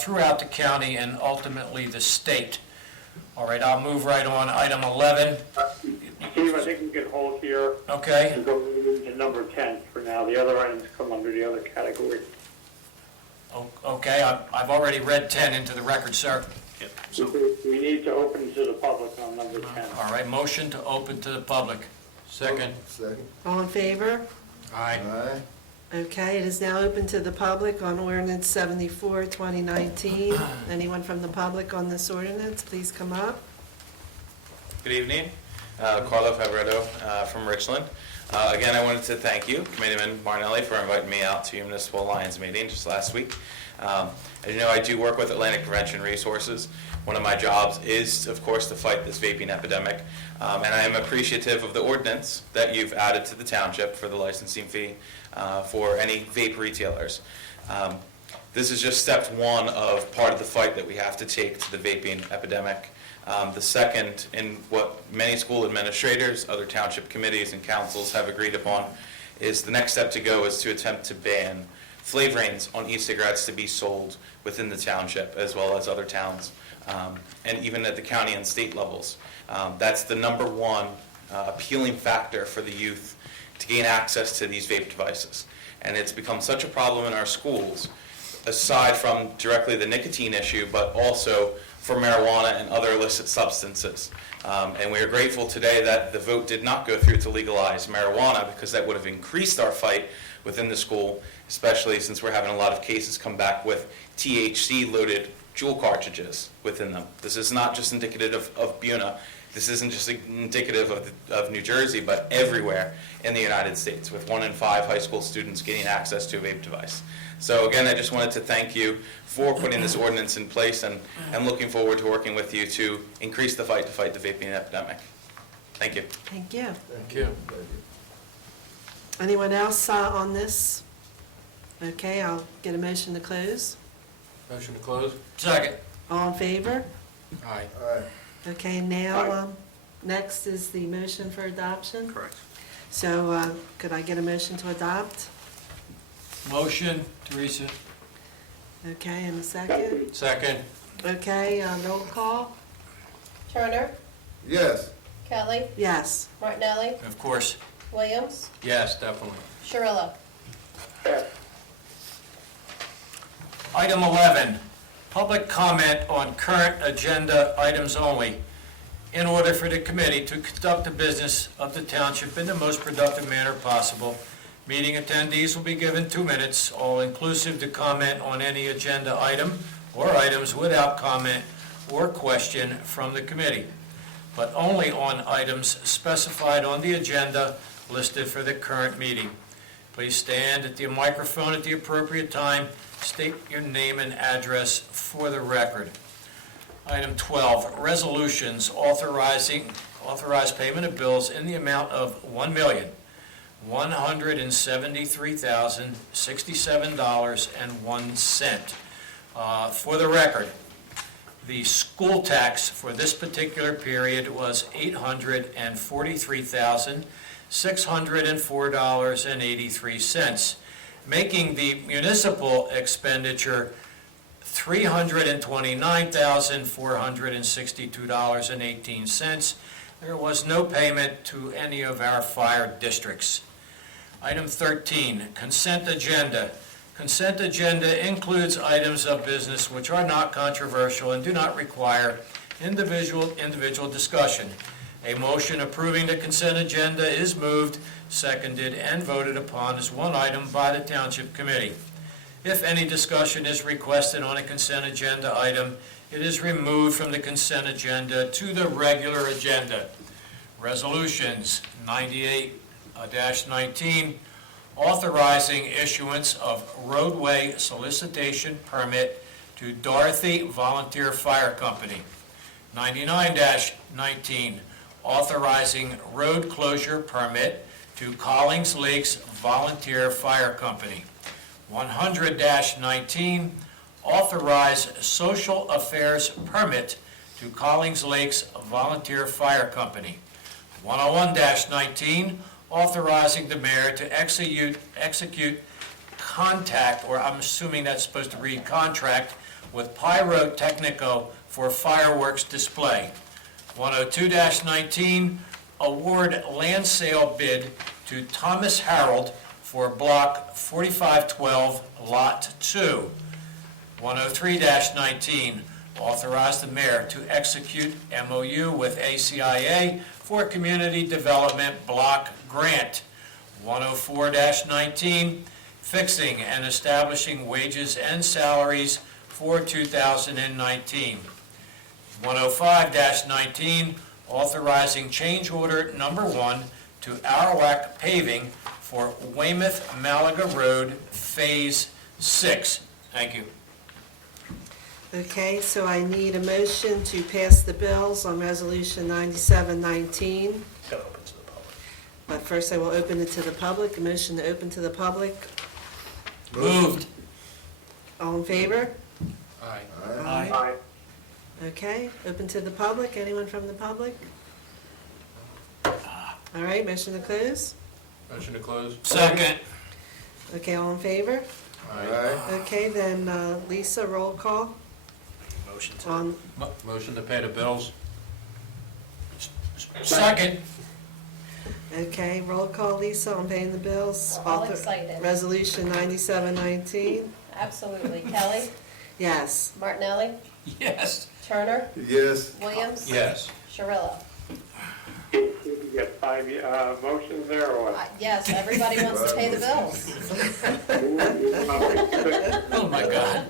throughout the county and ultimately the state. All right, I'll move right on. Item 11. Steve, I think we can hold here. Okay. And go to number 10 for now. The other items come under the other category. Okay, I've already read 10 into the record, sir. We need to open to the public on number 10. All right, motion to open to the public. Second. Second. All in favor? Aye. Aye. Okay, it is now open to the public on ordinance 74, 2019. Anyone from the public on this ordinance, please come up. Good evening. Carlo Fabretto from Richland. Again, I wanted to thank you, Committeeman Marnelli, for inviting me out to your Municipal Alliance meeting just last week. As you know, I do work with Atlantic Prevention Resources. One of my jobs is, of course, to fight this vaping epidemic. And I am appreciative of the ordinance that you've added to the township for the licensing fee for any vape retailers. This is just step one of part of the fight that we have to take to the vaping epidemic. The second, in what many school administrators, other township committees, and councils have agreed upon, is the next step to go is to attempt to ban flavorings on e-cigarettes to be sold within the township as well as other towns, and even at the county and state levels. That's the number one appealing factor for the youth to gain access to these vape devices. And it's become such a problem in our schools, aside from directly the nicotine issue, but also for marijuana and other illicit substances. And we are grateful today that the vote did not go through to legalize marijuana, because that would have increased our fight within the school, especially since we're having a lot of cases come back with THC-loaded jewel cartridges within them. This is not just indicative of Buena. This isn't just indicative of New Jersey, but everywhere in the United States, with 1 in 5 high school students getting access to a vape device. So again, I just wanted to thank you for putting this ordinance in place, and looking forward to working with you to increase the fight to fight the vaping epidemic. Thank you. Thank you. Thank you. Anyone else on this? Okay, I'll get a motion to close. Motion to close? Second. All in favor? Aye. Aye. Okay, now, next is the motion for adoption. Correct. So could I get a motion to adopt? Motion, Teresa. Okay, and a second? Second. Okay, roll call? Turner, Yes. Kelly, Yes. Martinelli, Of course. Williams, Yes, definitely. Shirillo. Yes. Item 11, public comment on current agenda items only. In order for the committee to conduct the business of the township in the most productive manner possible, meeting attendees will be given 2 minutes, all inclusive, to comment on any agenda item or items without comment or question from the committee. but only on items specified on the agenda listed for the current meeting. Please stand at the microphone at the appropriate time. State your name and address for the record. Item 12, resolutions authorized payment of bills in the amount of $1,173,067.01. For the record, the school tax for this particular period was $843,604.83, making the municipal expenditure $329,462.18. There was no payment to any of our fire districts. Item 13, consent agenda. Consent agenda includes items of business which are not controversial and do not require individual discussion. A motion approving the consent agenda is moved, seconded, and voted upon as one item by the Township Committee. If any discussion is requested on a consent agenda item, it is removed from the consent agenda to the regular agenda. Resolutions 98-19, authorizing issuance of roadway solicitation permit to Dorothy Volunteer Fire Company. 99-19, authorizing road closure permit to Collings Lakes Volunteer Fire Company. 100-19, authorize social affairs permit to Collings Lakes Volunteer Fire Company. 101-19, authorizing the mayor to execute contact, or I'm assuming that's supposed to read contract, with Pyrotechnico for fireworks display. 102-19, award land sale bid to Thomas Harold for Block 4512, Lot 2. 103-19, authorize the mayor to execute MOU with ACIA for Community Development Block Grant. 104-19, fixing and establishing wages and salaries for 2019. 105-19, authorizing change order number 1 to Arawak Paving for Weymouth Malaga Road, Phase 6. Thank you. Okay, so I need a motion to pass the bills on Resolution 9719. But first I will open it to the public. A motion to open to the public. Moved. All in favor? Aye. Aye. Okay, open to the public. Anyone from the public? All right, motion to close. Motion to close? Second. Okay, all in favor? Aye. Okay, then Lisa, roll call. On, Motion to pay the bills? Second. okay, roll call, Lisa, on paying the bills. All excited. Resolution 9719. Absolutely. Kelly? Yes. Martinelli? Yes. Turner? Yes. Williams? Yes. Shirillo? You get 5 motions there, or what? Yes, everybody wants to pay the bills. Oh, my God.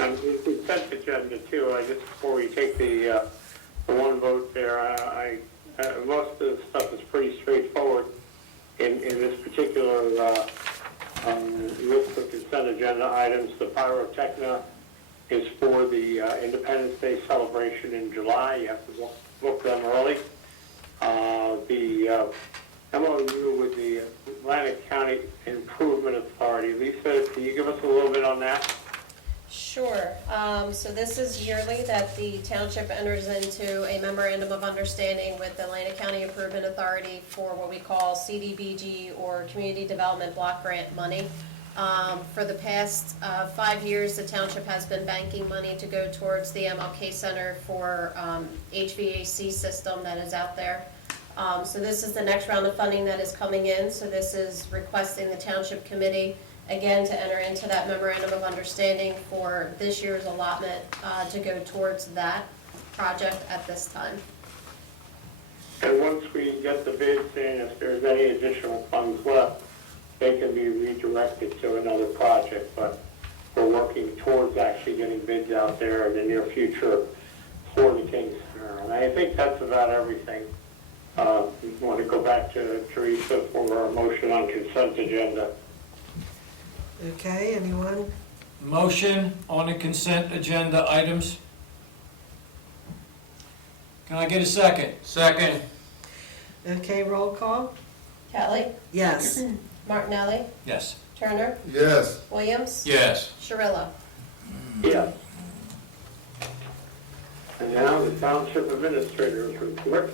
And the consent agenda too, I just, before we take the one vote there, most of the stuff is pretty straightforward in this particular list of consent agenda items. The pyrotechnia is for the Independence Day celebration in July. You have to book them early. The MOU with the Atlantic County Improvement Authority. Lisa, can you give us a little bit on that? Sure. So this is yearly that the township enters into a memorandum of understanding with the Atlantic County Improvement Authority for what we call CDBG, or Community Development Block Grant money. For the past 5 years, the township has been banking money to go towards the MLK Center for HVAC system that is out there. So this is the next round of funding that is coming in. So this is requesting the Township Committee, again, to enter into that memorandum of understanding for this year's allotment to go towards that project at this time. And once we get the bids in, if there's any additional funds left, they can be redirected to another project. But we're working towards actually getting bids out there in the near future for the Kings think that's about everything. We want to go back to Teresa for a motion on consent agenda. Okay, anyone? Motion on the consent agenda items. Can I get a second? Second. Okay, roll call? Kelly, Yes. Martinelli, Yes. Turner, Yes. Williams, Yes. Shirillo. Yes. And now the Township Administrator's report.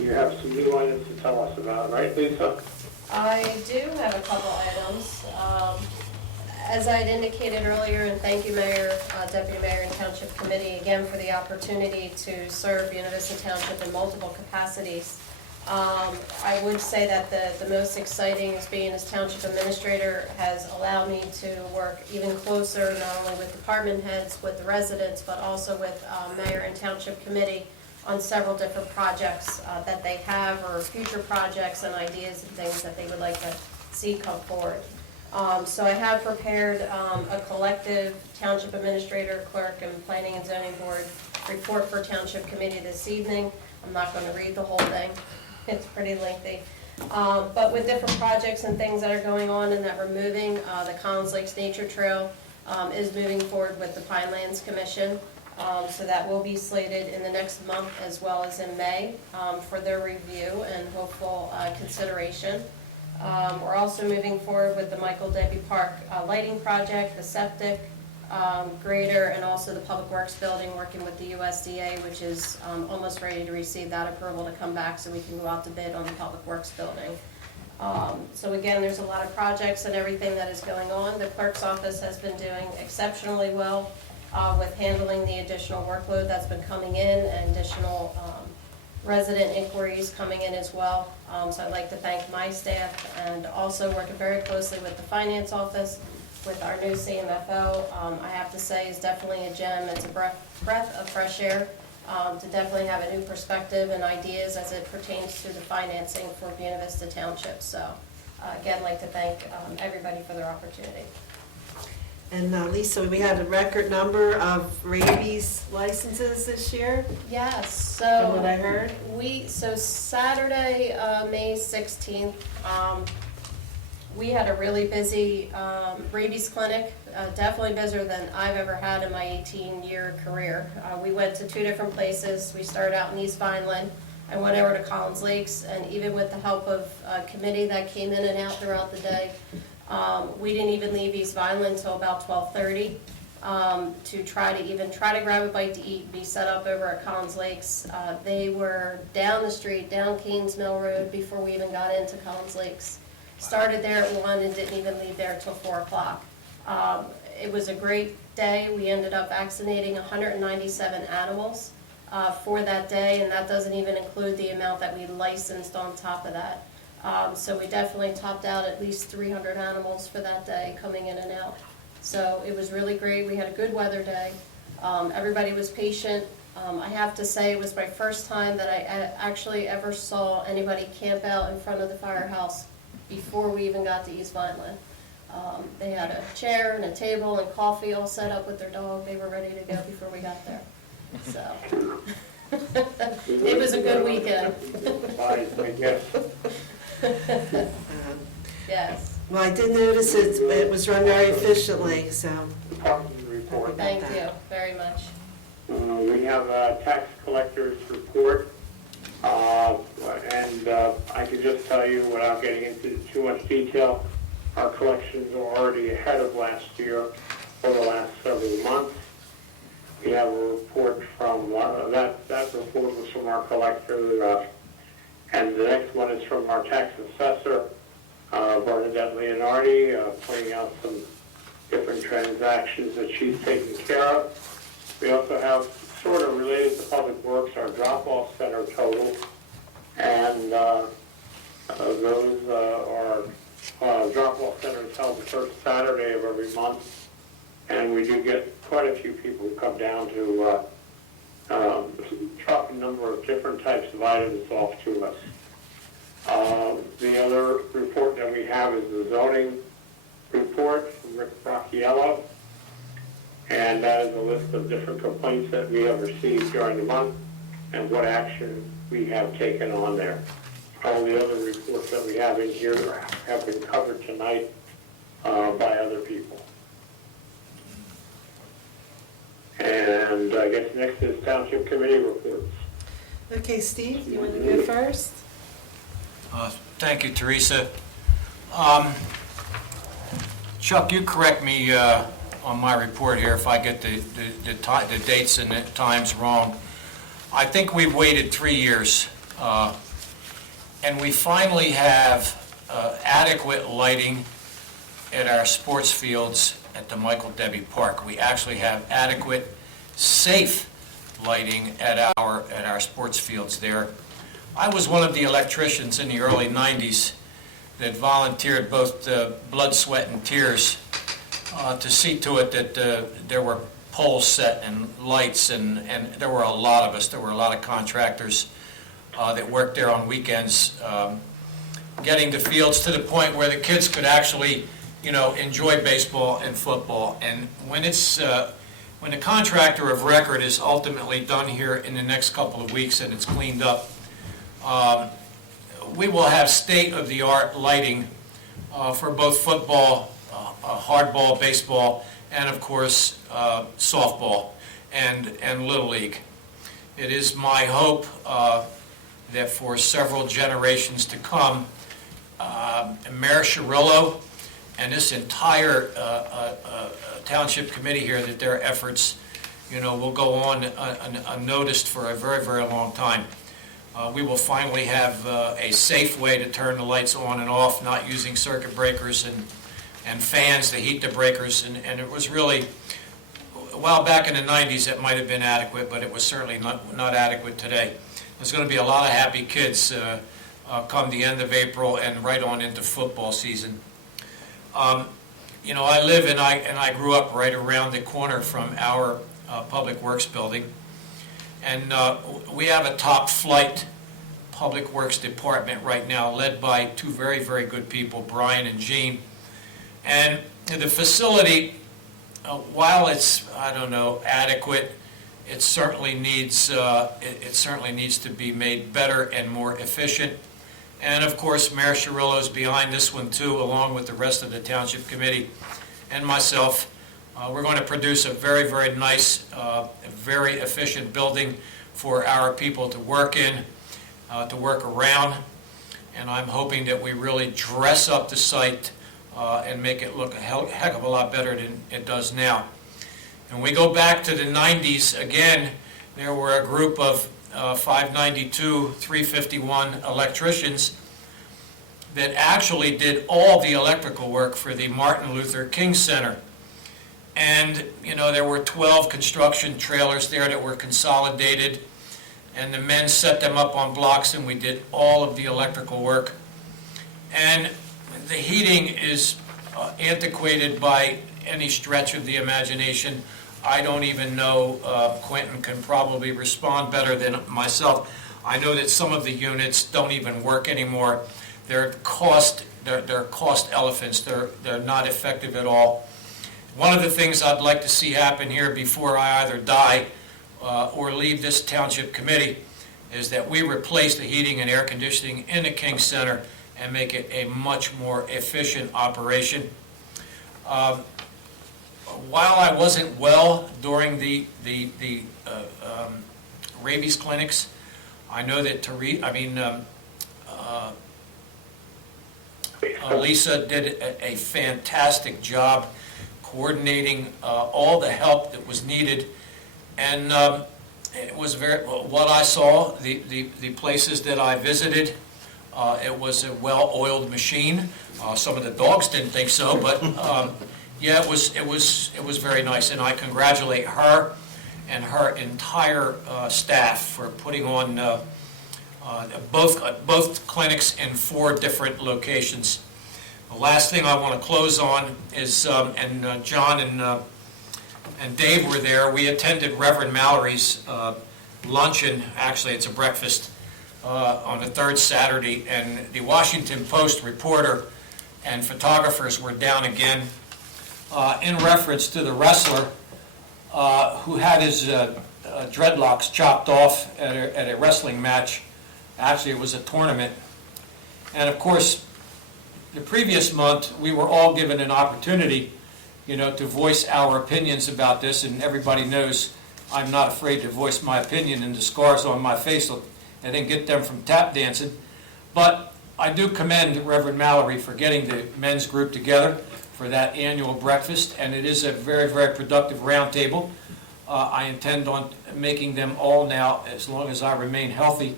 You have some new items to tell us about, right, Lisa? I do have a couple items. As I had indicated earlier, and thank you, Mayor, Deputy Mayor, and Township Committee again for the opportunity to serve Buena Vista Township in multiple capacities. I would say that the most exciting is being as Township Administrator has allowed me to work even closer, not only with department heads, with the residents, but also with Mayor and Township Committee on several different projects that they have, or future projects and ideas and things that they would like to see come forward. So I have prepared a collective Township Administrator, Clerk, and Planning and Zoning Board report for Township Committee this evening. I'm not going to read the whole thing. It's pretty lengthy. But with different projects and things that are going on and that we're moving, the Collins Lakes Nature Trail is moving forward with the Pinelands Commission. So that will be slated in the next month as well as in May for their review and hopeful consideration. We're also moving forward with the Michael Debbie Park lighting project, the septic, grader, and also the Public Works building, working with the USDA, which is almost ready to receive that approval to come back so we can go out to bid on the Public Works building. So again, there's a lot of projects and everything that is going on. The clerk's office has been doing exceptionally well with handling the additional workload that's been coming in and additional resident inquiries coming in as well. So I'd like to thank my staff and also working very closely with the finance office, with our new CMFO. I have to say is definitely a gem. It's a breath of fresh air to definitely have a new perspective and ideas as it pertains to the financing for Buena Vista Township. So again, I'd like to thank everybody for their opportunity. And Lisa, we had a record number of rabies licenses this year, Yes, so. from what I heard. So Saturday, May 16th, we had a really busy rabies clinic, definitely busier than I've ever had in my 18-year career. We went to 2 different places. We started out in East Vineland. I went over to Collins Lakes, and even with the help of a committee that came in and out throughout the day, we didn't even leave East Vineland until about 12:30 to try to grab a bite to eat, be set up over at Collins Lakes. They were down the street, down Keynes Mill Road, before we even got into Collins Lakes. Started there at 1 and didn't even leave there until 4 o'clock. It was a great day. We ended up vaccinating 197 animals for that day, and that doesn't even include the amount that we licensed on top of that. So we definitely topped out at least 300 animals for that day coming in and out. So it was really great. We had a good weather day. Everybody was patient. I have to say it was my first time that I actually ever saw anybody camp out in front of the firehouse before we even got to East Vineland. They had a chair and a table and coffee all set up with their dog. They were ready to go before we got there. So it was a good weekend. I guess. Yes. Well, I did notice it was run very efficiently, so. Department report. Thank you very much. We have a tax collector's report, and I can just tell you, without getting into too much detail, our collections are already ahead of last year for the last several months. We have a report from, that report was from our collector, and the next one is from our tax assessor, Bernadette Leonardi, pointing out some different transactions that she's taken care of. We also have, sort of related to Public Works, our drop-off center total, and those are drop-off centers held the first Saturday of every month, and we do get quite a few people who come down to drop a number of different types of items off to us. The other report that we have is the zoning report from Rick Bracchiello, and that is a list of different complaints that we have received during the month. and what action we have taken on there. All the other reports that we have in here have been covered tonight by other people. And I guess next is Township Committee reports. Okay, Steve, you want to go first? Thank you, Teresa. Chuck, you correct me on my report here if I get the dates and the times wrong. I think we've waited 3 years, and we finally have adequate lighting at our sports fields at the Michael Debbie Park. We actually have adequate, safe lighting at our sports fields there. I was one of the electricians in the early 90s that volunteered both blood, sweat, and tears to see to it that there were poles set and lights, and there were a lot of us. There were a lot of contractors that worked there on weekends, getting the fields to the point where the kids could actually, enjoy baseball and football. And when the contractor of record is ultimately done here in the next couple of weeks and it's cleaned up, we will have state-of-the-art lighting for both football, hardball, baseball, and of course softball and Little League. It is my hope that for several generations to come, Mayor Cirillo and this entire Township Committee here, that their efforts, will go on unnoticed for a very, very long time. We will finally have a safe way to turn the lights on and off, not using circuit breakers and fans to heat the breakers. And it was really, well, back in the 90s, it might have been adequate, but it was certainly not adequate today. There's going to be a lot of happy kids come the end of April and right on into football season. I live and I grew up right around the corner from our Public Works building. And we have a top flight Public Works department right now led by two very, very good people, Brian and Jean. And the facility, while it's, adequate, it certainly needs to be made better and more efficient. And of course, Mayor Cirillo's behind this one too, along with the rest of the Township Committee and myself. We're going to produce a very, very nice, very efficient building for our people to work in, to work around. And I'm hoping that we really dress up the site and make it look a heck of a lot better than it does now. And we go back to the 90s again, there were a group of 592, 351 electricians that actually did all the electrical work for the Martin Luther King Center. And, there were 12 construction trailers there that were consolidated, and the men set them up on blocks, and we did all of the electrical work. And the heating is antiquated by any stretch of the imagination. I don't even know, Quentin can probably respond better than myself. I know that some of the units don't even work anymore. They're cost elephants. They're not effective at all. One of the things I'd like to see happen here before I either die or leave this Township Committee is that we replace the heating and air conditioning in the King Center and make it a much more efficient operation. While I wasn't well during the rabies clinics, I know that Lisa did a fantastic job coordinating all the help that was needed, and it was what I saw, the places that I visited, it was a well-oiled machine. Some of the dogs didn't think so, but yeah, it was very nice, and I congratulate her and her entire staff for putting on both clinics in 4 different locations. The last thing I want to close on is, and John and Dave were there, we attended Reverend Mallory's luncheon, actually it's a breakfast, on the 3rd Saturday, and the Washington Post reporter and photographers were down again in reference to the wrestler who had his dreadlocks chopped off at a wrestling match. Actually, it was a tournament. And of course, the previous month, we were all given an opportunity, to voice our opinions about this, and everybody knows I'm not afraid to voice my opinion, and the scars on my face, I didn't get them from tap dancing. But I do commend Reverend Mallory for getting the men's group together for that annual breakfast, and it is a very, very productive roundtable. I intend on making them all now as long as I remain healthy.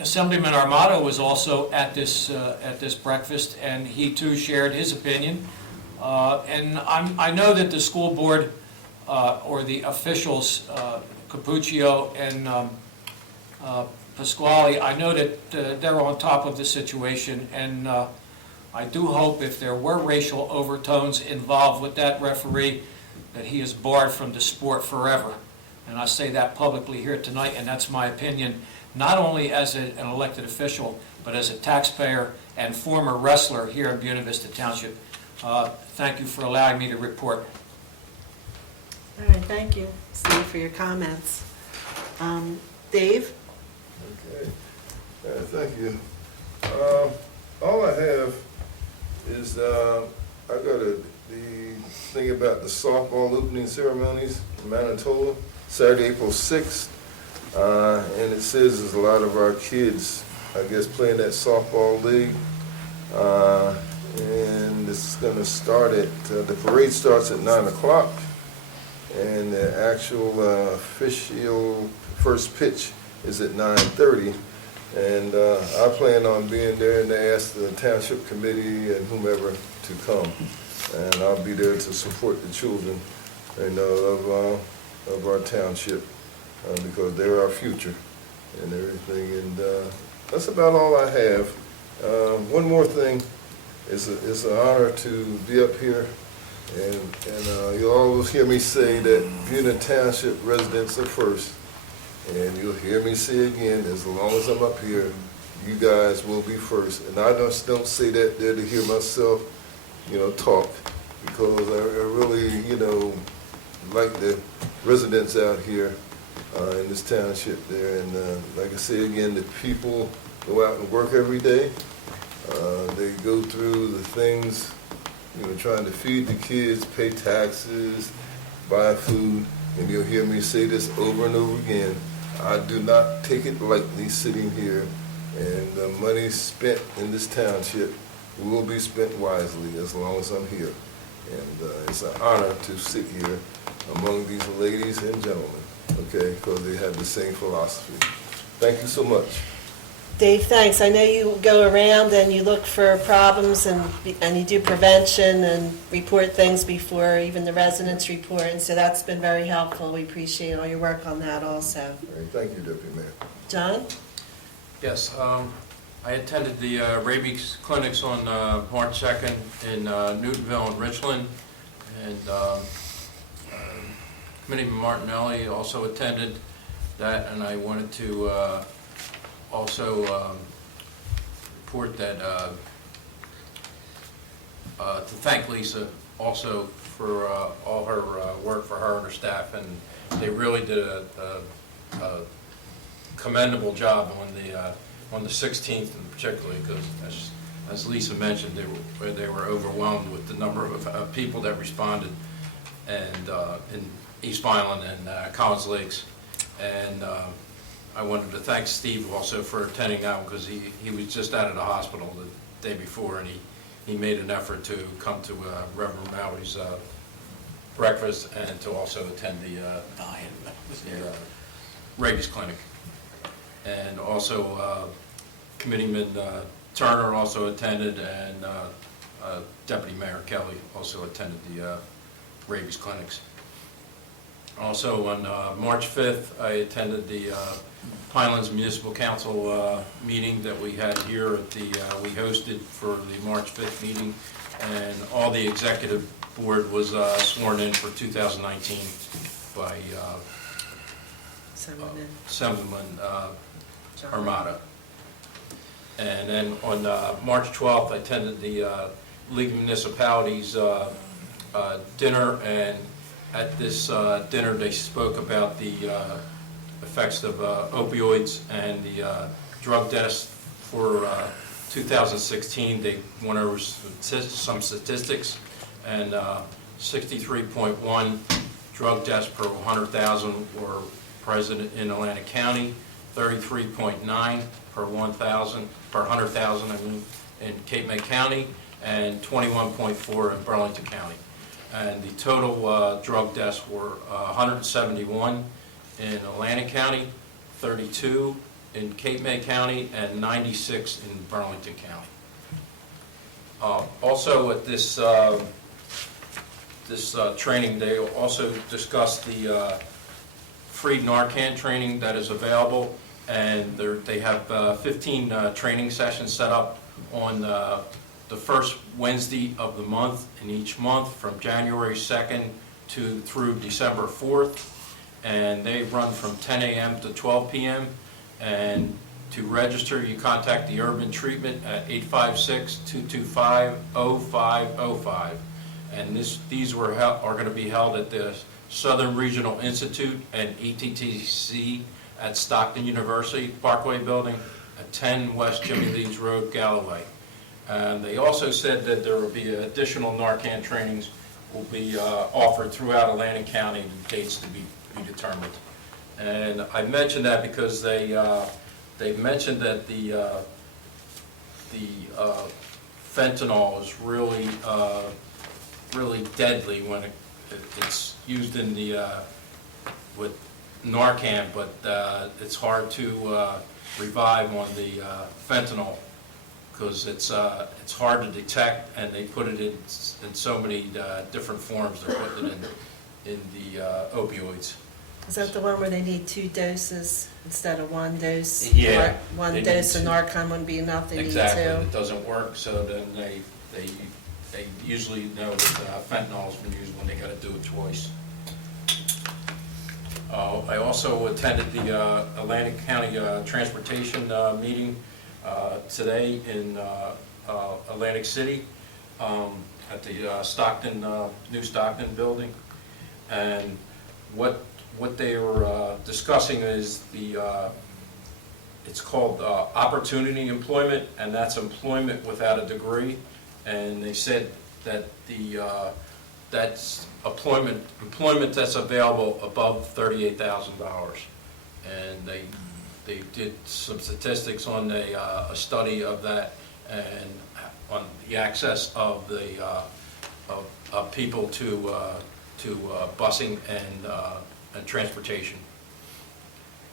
Assemblyman Armato was also at this breakfast, and he too shared his opinion. And I know that the school board or the officials, Capuccio and Pasquale, I know that they're on top of the situation, and I do hope if there were racial overtones involved with that referee, that he is barred from the sport forever. And I say that publicly here tonight, and that's my opinion, not only as an elected official, but as a taxpayer and former wrestler here in Buena Vista Township. Thank you for allowing me to report. All right, thank you, Steve, for your comments. Dave? Okay, thank you. All I have is, I got the thing about the softball opening ceremonies in Manitoba, Saturday, April 6th. And it says there's a lot of our kids, I guess, playing that softball league. And this is going to start the parade starts at 9 o'clock. And the actual official first pitch is at 9:30. And I plan on being there, and they asked the Township Committee and whomever to come. And I'll be there to support the children, of our township, because they're our future and everything. And that's about all I have. One more thing, it's an honor to be up here, and you'll always hear me say that Buena Township residents are first. And you'll hear me say again, as long as I'm up here, you guys will be first. And I just don't say that there to hear myself, talk, because I really, like the residents out here in this township there. And like I say again, the people go out and work every day. They go through the things, trying to feed the kids, pay taxes, buy food. And you'll hear me say this over and over again. I do not take it lightly sitting here, and the money spent in this township will be spent wisely as long as I'm here. And it's an honor to sit here among these ladies and gentlemen, okay, because they have the same philosophy. Thank you so much. Dave, thanks. I know you go around and you look for problems and you do prevention and report things before even the residents report, and so that's been very helpful. We appreciate all your work on that also. All right, thank you, Deputy Mayor. John? Yes, I attended the rabies clinics on March 2nd in Newtonville and Richland, and Committeeman Martinelli also attended that, and I wanted to also report that, to thank Lisa also for all her work for her and her staff, and they really did a commendable job on the 16th in particular, because as Lisa mentioned, they were overwhelmed with the number of people that responded, and in East Vineland and Collins Lakes. And I wanted to thank Steve also for attending that one, because he was just out of the hospital the day before, and he made an effort to come to Reverend Mallory's breakfast and to also attend the rabies clinic. And also Committeeman Turner also attended, and Deputy Mayor Kelly also attended the rabies clinics. Also on March 5th, I attended the Pinelands Municipal Council meeting that we had here at we hosted for the March 5th meeting, and all the executive board was sworn in for 2019 by Assemblyman Armada. And then on March 12th, I attended the League of Municipalities dinner, and at this dinner, they spoke about the effects of opioids and the drug deaths for 2016. They went over some statistics, and 63.1 drug deaths per 100,000 were present in Atlantic County, 33.9 per 100,000, in Cape May County, and 21.4 in Burlington County. And the total drug deaths were 171 in Atlantic County, 32 in Cape May County, and 96 in Burlington County. Also at this training, they also discussed the free Narcan training that is available, and they have 15 training sessions set up on the first Wednesday of the month in each month from January 2nd through December 4th, and they run from 10 a.m. to 12 p.m. And to register, you contact the Urban Treatment at 856-225-0505. And these are going to be held at the Southern Regional Institute and ETTC at Stockton University Parkway Building at 10 West Jimmy Leeds Road, Galloway. And they also said that there will be additional Narcan trainings will be offered throughout Atlantic County, and dates to be determined. And I mentioned that because they mentioned that the fentanyl is really deadly when it's used in with Narcan, but it's hard to revive on the fentanyl because it's hard to detect, and they put it in so many different forms. They're putting it in the opioids. Is that the one where they need 2 doses instead of 1 dose? Yeah. One They dose of need Narcan wouldn't be enough, they need 2? Exactly, it doesn't work, so then they usually know that fentanyl's been used when they gotta do it twice. I also attended the Atlantic County Transportation meeting today in Atlantic City at the Stockton, new Stockton building. And what they were discussing is it's called opportunity employment, and that's employment without a degree. And they said that that's employment that's available above $38,000. And they did some statistics on a study of that and on the access of the of people to busing and transportation.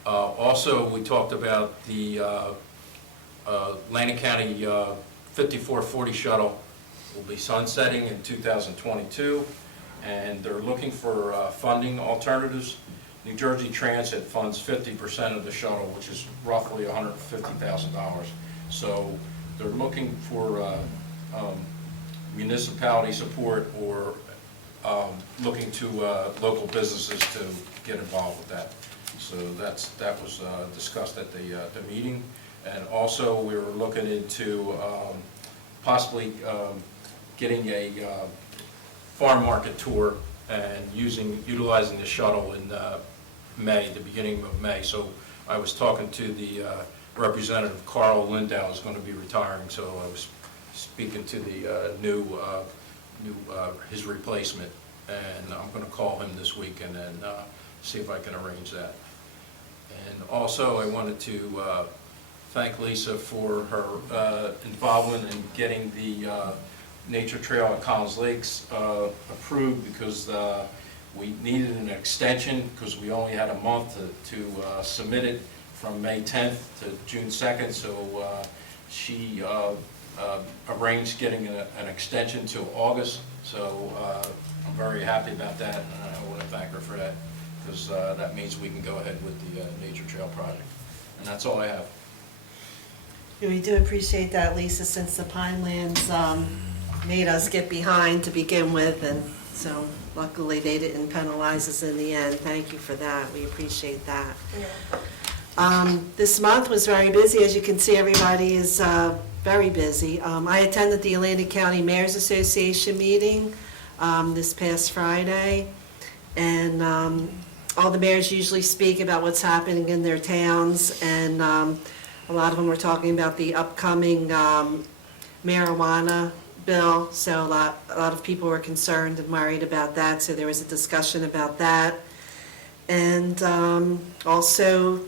Also, we talked about the Atlantic County 5440 shuttle will be sunsetting in 2022, and they're looking for funding alternatives. New Jersey Transit funds 50% of the shuttle, which is roughly $150,000. So they're looking for municipality support or looking to local businesses to get involved with that. So that was discussed at the meeting. And also, we were looking into possibly getting a farm market tour and utilizing the shuttle in May, the beginning of May. So I was talking to the representative, Carl Lindau, is going to be retiring, so I was speaking to the his replacement, and I'm going to call him this week and then see if I can arrange that. And also, I wanted to thank Lisa for her involvement in getting the nature trail at Collins Lakes approved, because we needed an extension because we only had a month to submit it from May 10th to June 2nd. So she arranged getting an extension to August. So I'm very happy about that, and I want to thank her for that, because that means we can go ahead with the nature trail project. And that's all I have. We do appreciate that, Lisa, since the Pinelands made us get behind to begin with, and so luckily they didn't penalize us in the end. Thank you for that. We appreciate that. This month was very busy. As you can see, everybody is very busy. I attended the Atlantic County Mayors Association meeting. this past Friday. And all the mayors usually speak about what's happening in their towns, and a lot of them were talking about the upcoming marijuana bill, so a lot of people were concerned and worried about that, so there was a discussion about that. And also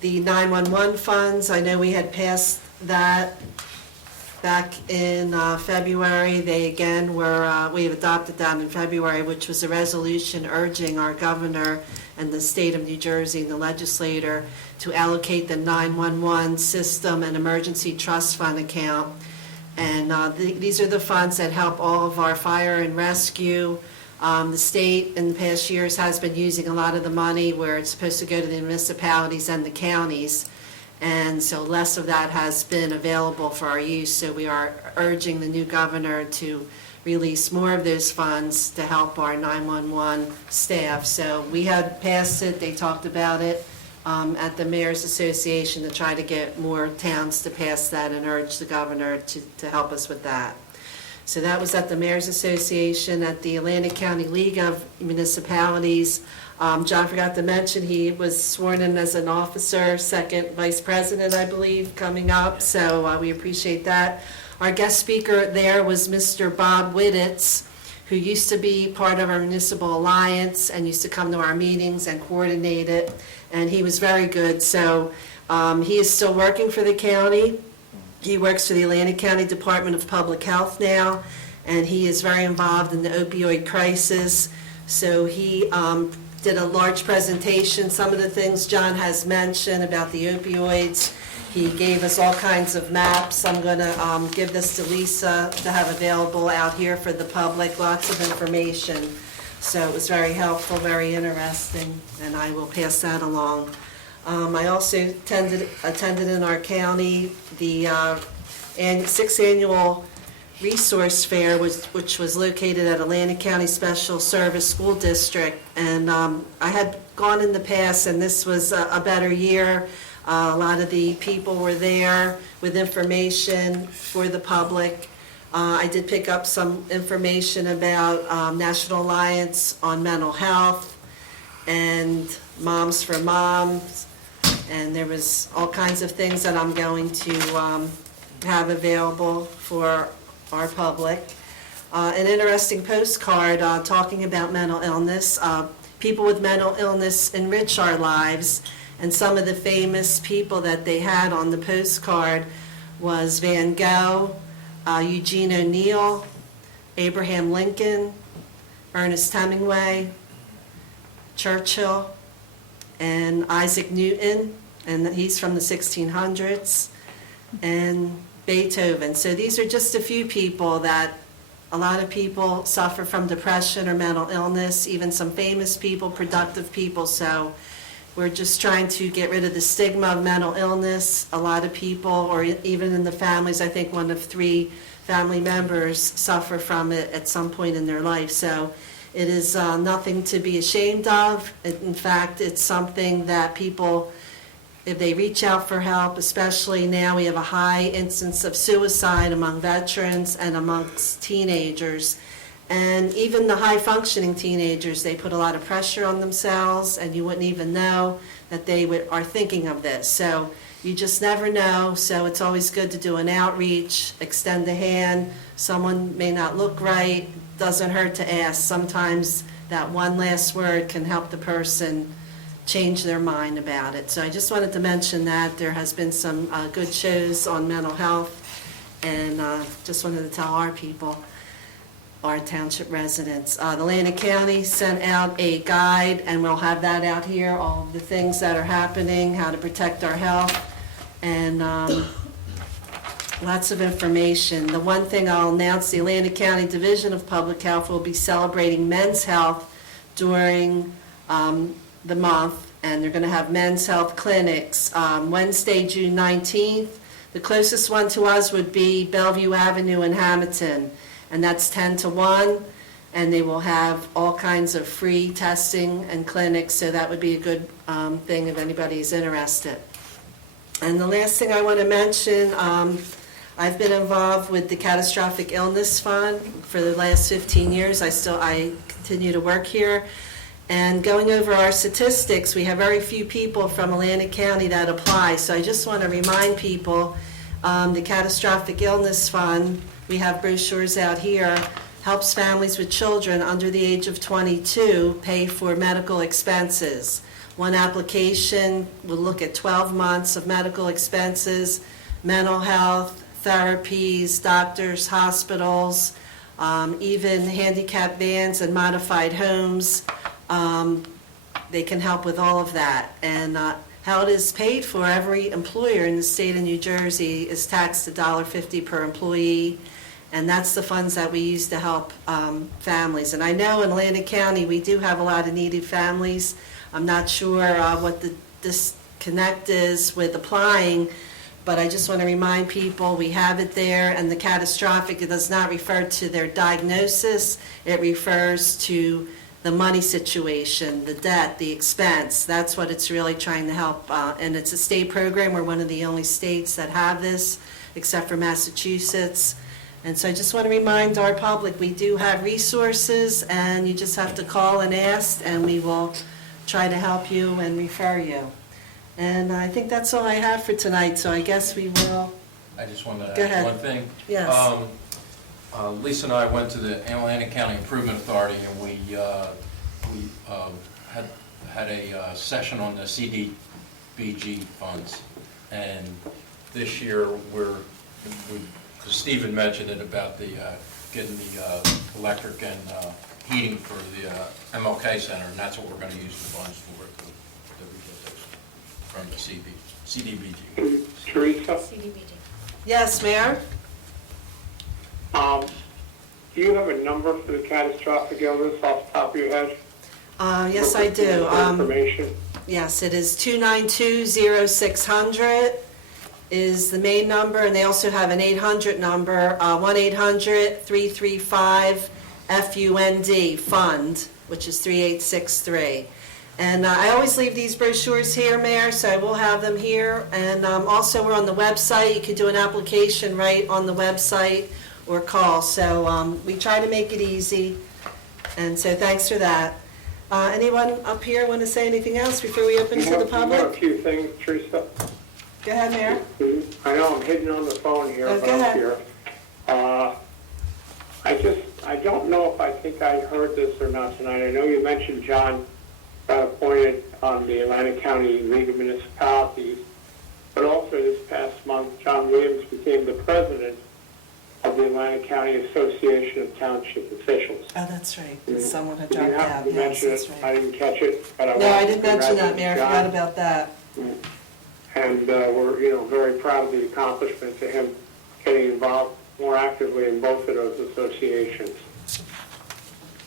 the 911 funds, I know we had passed that back in February. They again were, we adopted that in February, which was a resolution urging our governor and the state of New Jersey and the legislator to allocate the 911 system and emergency trust fund account. And these are the funds that help all of our fire and rescue. The state in the past years has been using a lot of the money where it's supposed to go to the municipalities and the counties. And so less of that has been available for our use. So we are urging the new governor to release more of those funds to help our 911 staff. So we had passed it, they talked about it at the Mayor's Association to try to get more towns to pass that and urge the governor to help us with that. So that was at the Mayor's Association. At the Atlantic County League of Municipalities, John forgot to mention, he was sworn in as an officer, second vice president, I believe, coming up, so we appreciate that. Our guest speaker there was Mr. Bob Wittitz, who used to be part of our municipal alliance and used to come to our meetings and coordinate it, and he was very good. So he is still working for the county. He works for the Atlantic County Department of Public Health now, and he is very involved in the opioid crisis. So he did a large presentation, some of the things John has mentioned about the opioids. He gave us all kinds of maps. I'm going to give this to Lisa to have available out here for the public, lots of information. So it was very helpful, very interesting, and I will pass that along. I also attended in our county the 6th annual resource fair, which was located at Atlantic County Special Service School District. And I had gone in the past, and this was a better year. A lot of the people were there with information for the public. I did pick up some information about National Alliance on Mental Health and Moms for Moms, and there was all kinds of things that I'm going to have available for our public. An interesting postcard talking about mental illness. People with mental illness enrich our lives, and some of the famous people that they had on the postcard was Van Gogh, Eugene O'Neill, Abraham Lincoln, Ernest Hemingway, Churchill, and Isaac Newton, and he's from the 1600s, and Beethoven. So these are just a few people that a lot of people suffer from depression or mental illness, even some famous people, productive people. So we're just trying to get rid of the stigma of mental illness. A lot of people, or even in the families, I think 1 of 3 family members suffer from it at some point in their life. So it is nothing to be ashamed of. In fact, it's something that people, if they reach out for help, especially now we have a high instance of suicide among veterans and amongst teenagers. And even the high-functioning teenagers, they put a lot of pressure on themselves, and you wouldn't even know that they are thinking of this. So you just never know, so it's always good to do an outreach, extend a hand. Someone may not look right, doesn't hurt to ask. Sometimes that one last word can help the person change their mind about it. So I just wanted to mention that. There has been some good shows on mental health, and just wanted to tell our people, our township residents. The Atlantic County sent out a guide, and we'll have that out here, all of the things that are happening, how to protect our health, and lots of information. The one thing I'll announce, the Atlantic County Division of Public Health will be celebrating Men's Health during the month, and they're going to have men's health clinics Wednesday, June 19th. The closest one to us would be Bellevue Avenue in Hamilton, and that's 10 to 1, and they will have all kinds of free testing and clinics, so that would be a good thing if anybody's interested. And the last thing I want to mention, I've been involved with the Catastrophic Illness Fund for the last 15 years. I continue to work here. And going over our statistics, we have very few people from Atlantic County that apply. So I just want to remind people, the Catastrophic Illness Fund, we have brochures out here, helps families with children under the age of 22 pay for medical expenses. One application will look at 12 months of medical expenses, mental health, therapies, doctors, hospitals, even handicapped vans and modified homes. They can help with all of that. And how it is paid for, every employer in the state of New Jersey is taxed $1.50 per employee, and that's the funds that we use to help families. And I know in Atlantic County, we do have a lot of needy families. I'm not sure what the disconnect is with applying, but I just want to remind people, we have it there, and the catastrophic, it does not refer to their diagnosis, it refers to the money situation, the debt, the expense. That's what it's really trying to help. And it's a state program. We're one of the only states that have this, except for Massachusetts. And so I just want to remind our public, we do have resources, and you just have to call and ask, and we will try to help you and refer you. And I think that's all I have for tonight, so I guess we will. I just wanted Go to ahead. add one thing. Yes. Lisa and I went to the Atlantic County Improvement Authority, and we had a session on the CDBG funds. And this year, because Stephen mentioned it about the getting the electric and heating for the MLK Center, and that's what we're going to use the funds for, to get those from the CDBG. Teresa, Yes, Mayor? do you have a number for the catastrophic illness off the top of your head? Yes, I do. Information. Yes, it is 292-0600 is the main number, and they also have an 800 number, 1-800-335-FUND, fund, which is 3863. And I always leave these brochures here, Mayor, so I will have them here. And also, we're on the website. You can do an application right on the website or call. So we try to make it easy. And so thanks for that. Anyone up here want to say anything else before we open to the You have a public? few things, Teresa. Go ahead, Mayor. I know I'm hidden on the phone here, Oh, but go I'm ahead. here. I don't know if I think I heard this or not tonight. I know you mentioned John got appointed on the Atlantic County League of Municipalities, but also this past month, John Williams became the president of the Atlantic County Association of Township Officials. Oh, that's right. Someone had You dropped have out. to Yes, mention that's it. right. I didn't catch it, but I No, wanted I to didn't mention that, Mayor. I congratulate forgot John. about that. And we're, very proud of the accomplishments of him getting involved more actively in both of those associations.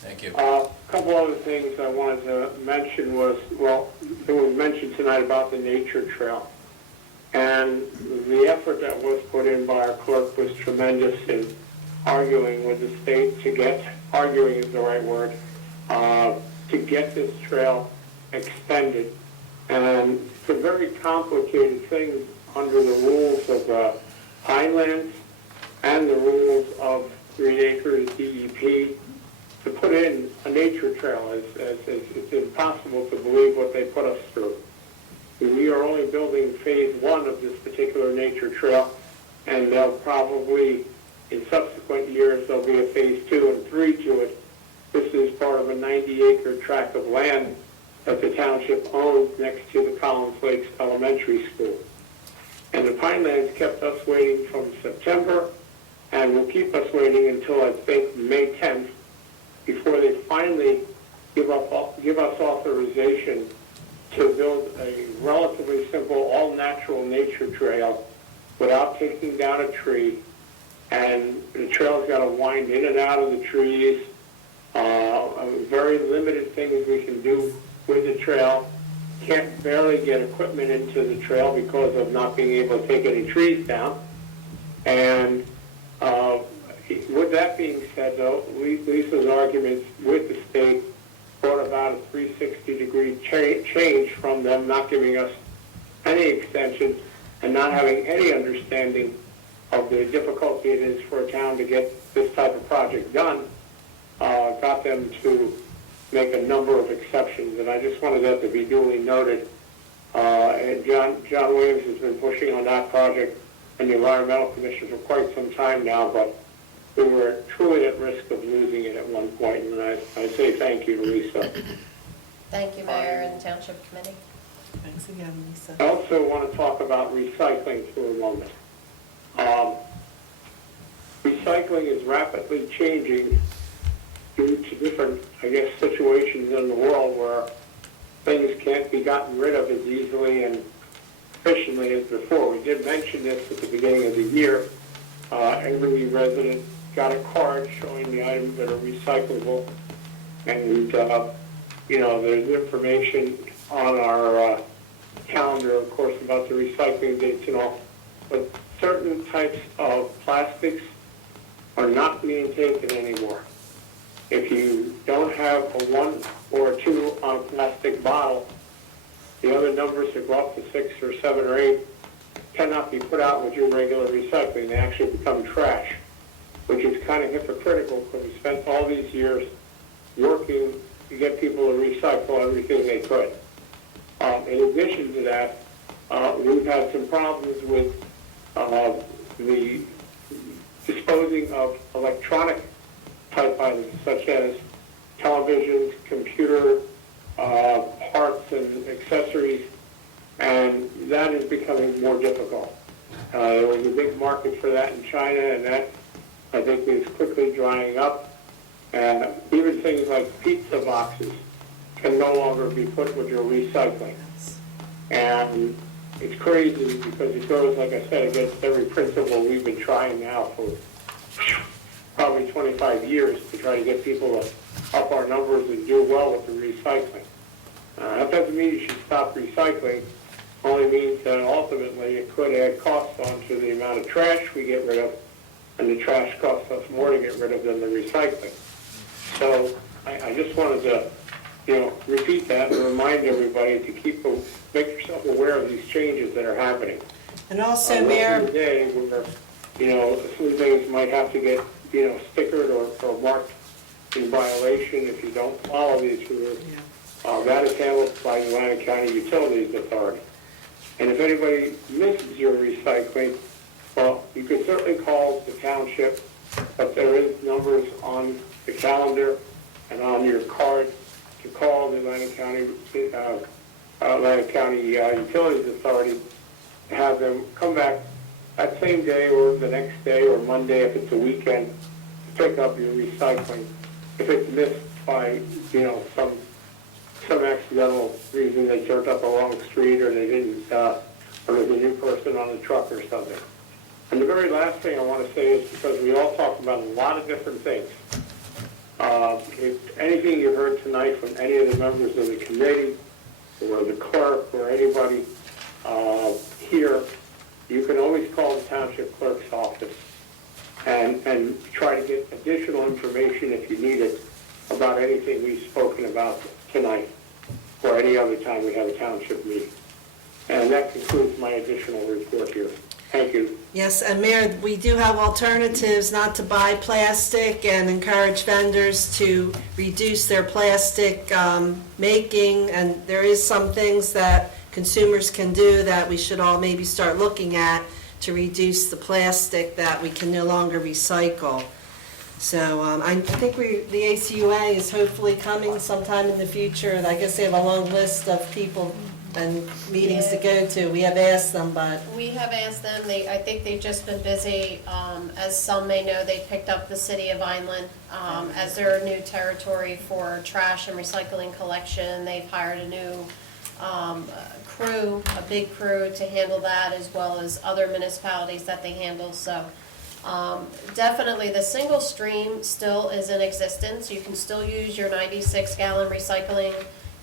Thank you. A couple other things I wanted to mention was, it was mentioned tonight about the nature trail. And the effort that was put in by our clerk was tremendous in arguing with the state arguing is the right word, to get this trail extended. And it's a very complicated thing under the rules of Pinelands and the rules of 3 acres DEP to put in a nature trail. It's impossible to believe what they put us through. We are only building phase 1 of this particular nature trail, and they'll probably, in subsequent years, there'll be a phase 2 and 3 to it. This is part of a 90-acre tract of land that the township owns next to the Collins Lakes Elementary School. And the Pinelands kept us waiting from September, and will keep us waiting until, I think, May 10th, before they finally give us authorization to build a relatively simple, all-natural nature trail without taking down a tree. And the trail's got to wind in and out of the trees. Very limited things we can do with the trail. Can't barely get equipment into the trail because of not being able to take any trees down. And with that being said, though, Lisa's arguments with the state brought about a 360-degree change from them not giving us any extension and not having any understanding of the difficulty it is for a town to get this type of project done, got them to make a number of exceptions, and I just wanted that to be duly noted. And John Williams has been pushing on that project and the Environmental Commission for quite some time now, but we were truly at risk of losing it at one point, and I say thank you to Lisa. Thank you, Mayor and Township Committee. Thanks again, Lisa. I also want to talk about recycling for a moment. Recycling is rapidly changing due to different, I guess, situations in the world where things can't be gotten rid of as easily and efficiently as before. We did mention this at the beginning of the year. Every resident got a card showing the items that are recyclable, and there's information on our calendar, of course, about the recycling dates and all. But certain types of plastics are not being taken anymore. If you don't have a 1 or a 2 on a plastic bottle, the other numbers that go up to 6 or 7 or 8 cannot be put out with your regular recycling. They actually become trash, which is kind of hypocritical because we spent all these years working to get people to recycle everything they could. In addition to that, we've had some problems with the disposing of electronic type items such as televisions, computer parts and accessories, and that is becoming more difficult. There was a big market for that in China, and that, I think, is quickly drying up. And even things like pizza boxes can no longer be put with your recycling. And it's crazy because it goes, like I said, against every principle we've been trying now for probably 25 years to try to get people to up our numbers and do well with the recycling. That doesn't mean you should stop recycling, only means that ultimately it could add costs onto the amount of trash we get rid of, and the trash costs us more to get rid of than the recycling. So I just wanted to, repeat that and remind everybody to make yourself aware of these changes that are happening. And also, Mayor, Today, where, some things might have to get, stickered or marked in violation if you don't follow these rules. That is handled by the Buena County Utilities Authority. And if anybody misses your recycling, well, you can certainly call the township, but there is numbers on the calendar and on your card to call the Atlanta County Utilities Authority to have them come back that same day or the next day or Monday if it's a weekend to pick up your recycling. If it's missed by, some accidental reason, they turned up a wrong street or they didn't, or there's a new person on the truck or something. And the very last thing I want to say is, because we all talked about a lot of different things, if anything you heard tonight from any of the members of the committee or the clerk or anybody here, you can always call the township clerk's office and try to get additional information if you need it about anything we've spoken about tonight or any other time we have a township meeting. And that concludes my additional report here. Thank you. yes, and Mayor, we do have alternatives not to buy plastic and encourage vendors to reduce their plastic making, and there is some things that consumers can do that we should all maybe start looking at to reduce the plastic that we can no longer recycle. So I think the ACUA is hopefully coming sometime in the future, and I guess they have a long list of people and meetings to go to. We have asked them, but... We have asked them, I think they've just been busy. As some may know, they picked up the city of Vineland as their new territory for trash and recycling collection. They've hired a new crew, a big crew to handle that, as well as other municipalities that they handle. So definitely the single stream still is in existence. You can still use your 96-gallon recycling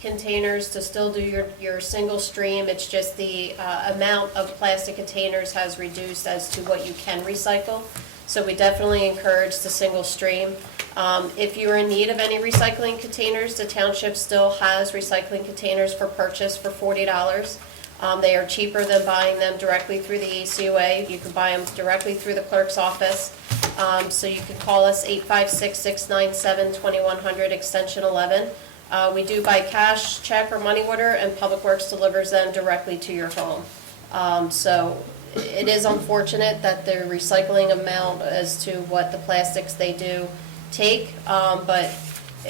containers to still do your single stream. It's just the amount of plastic containers has reduced as to what you can recycle. So we definitely encourage the single stream. If you're in need of any recycling containers, the township still has recycling containers for purchase for $40. They are cheaper than buying them directly through the ACUA. You can buy them directly through the clerk's office. So you can call us 856-697-2100, extension 11. We do by cash, check, or money order, and Public Works delivers them directly to your home. So it is unfortunate that the recycling amount as to what the plastics they do take, but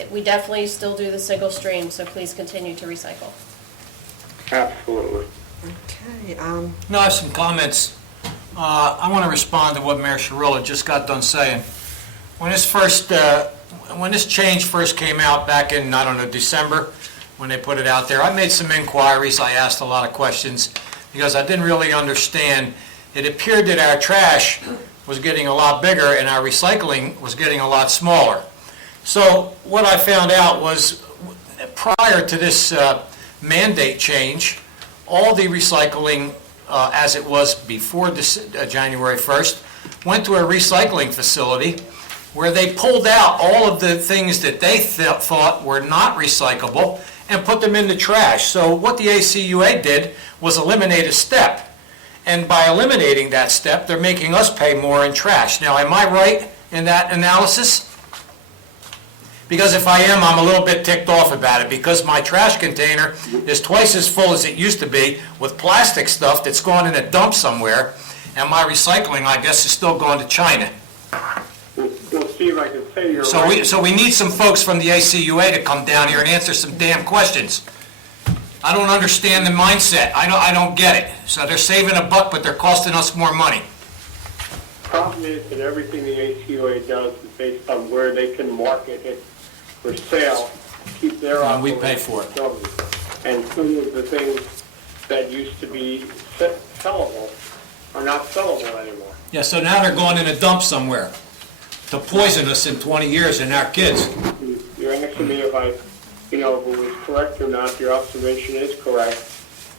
we definitely still do the single stream, so please continue to recycle. Absolutely. Okay, No, I have some comments. I want to respond to what Mayor Cirillo just got done saying. When this change first came out back in, I don't know, December, when they put it out there, I made some inquiries, I asked a lot of questions, because I didn't really understand. It appeared that our trash was getting a lot bigger and our recycling was getting a lot smaller. So what I found out was, prior to this mandate change, all the recycling, as it was before this, January 1st, went to a recycling facility where they pulled out all of the things that they thought were not recyclable and put them in the trash. So what the ACUA did was eliminate a step. And by eliminating that step, they're making us pay more in trash. Now, am I right in that analysis? Because if I am, I'm a little bit ticked off about it, because my trash container is twice as full as it used to be with plastic stuff that's gone in a dump somewhere, and my recycling, I guess, is still going to China. Well, Steve, I can say you're So right. we need some folks from the ACUA to come down here and answer some damn questions. I don't understand the mindset. I don't get it. So they're saving a buck, but they're costing us more money. Problem is that everything the ACUA does is based on where they can market it for sale, keep their And we operation pay for it. going. And some of the things that used to be sellable are not sellable anymore. Yeah, so now they're going in a dump somewhere to poison us in 20 years and our kids. You're asking me if if it was correct or not. Your observation is correct.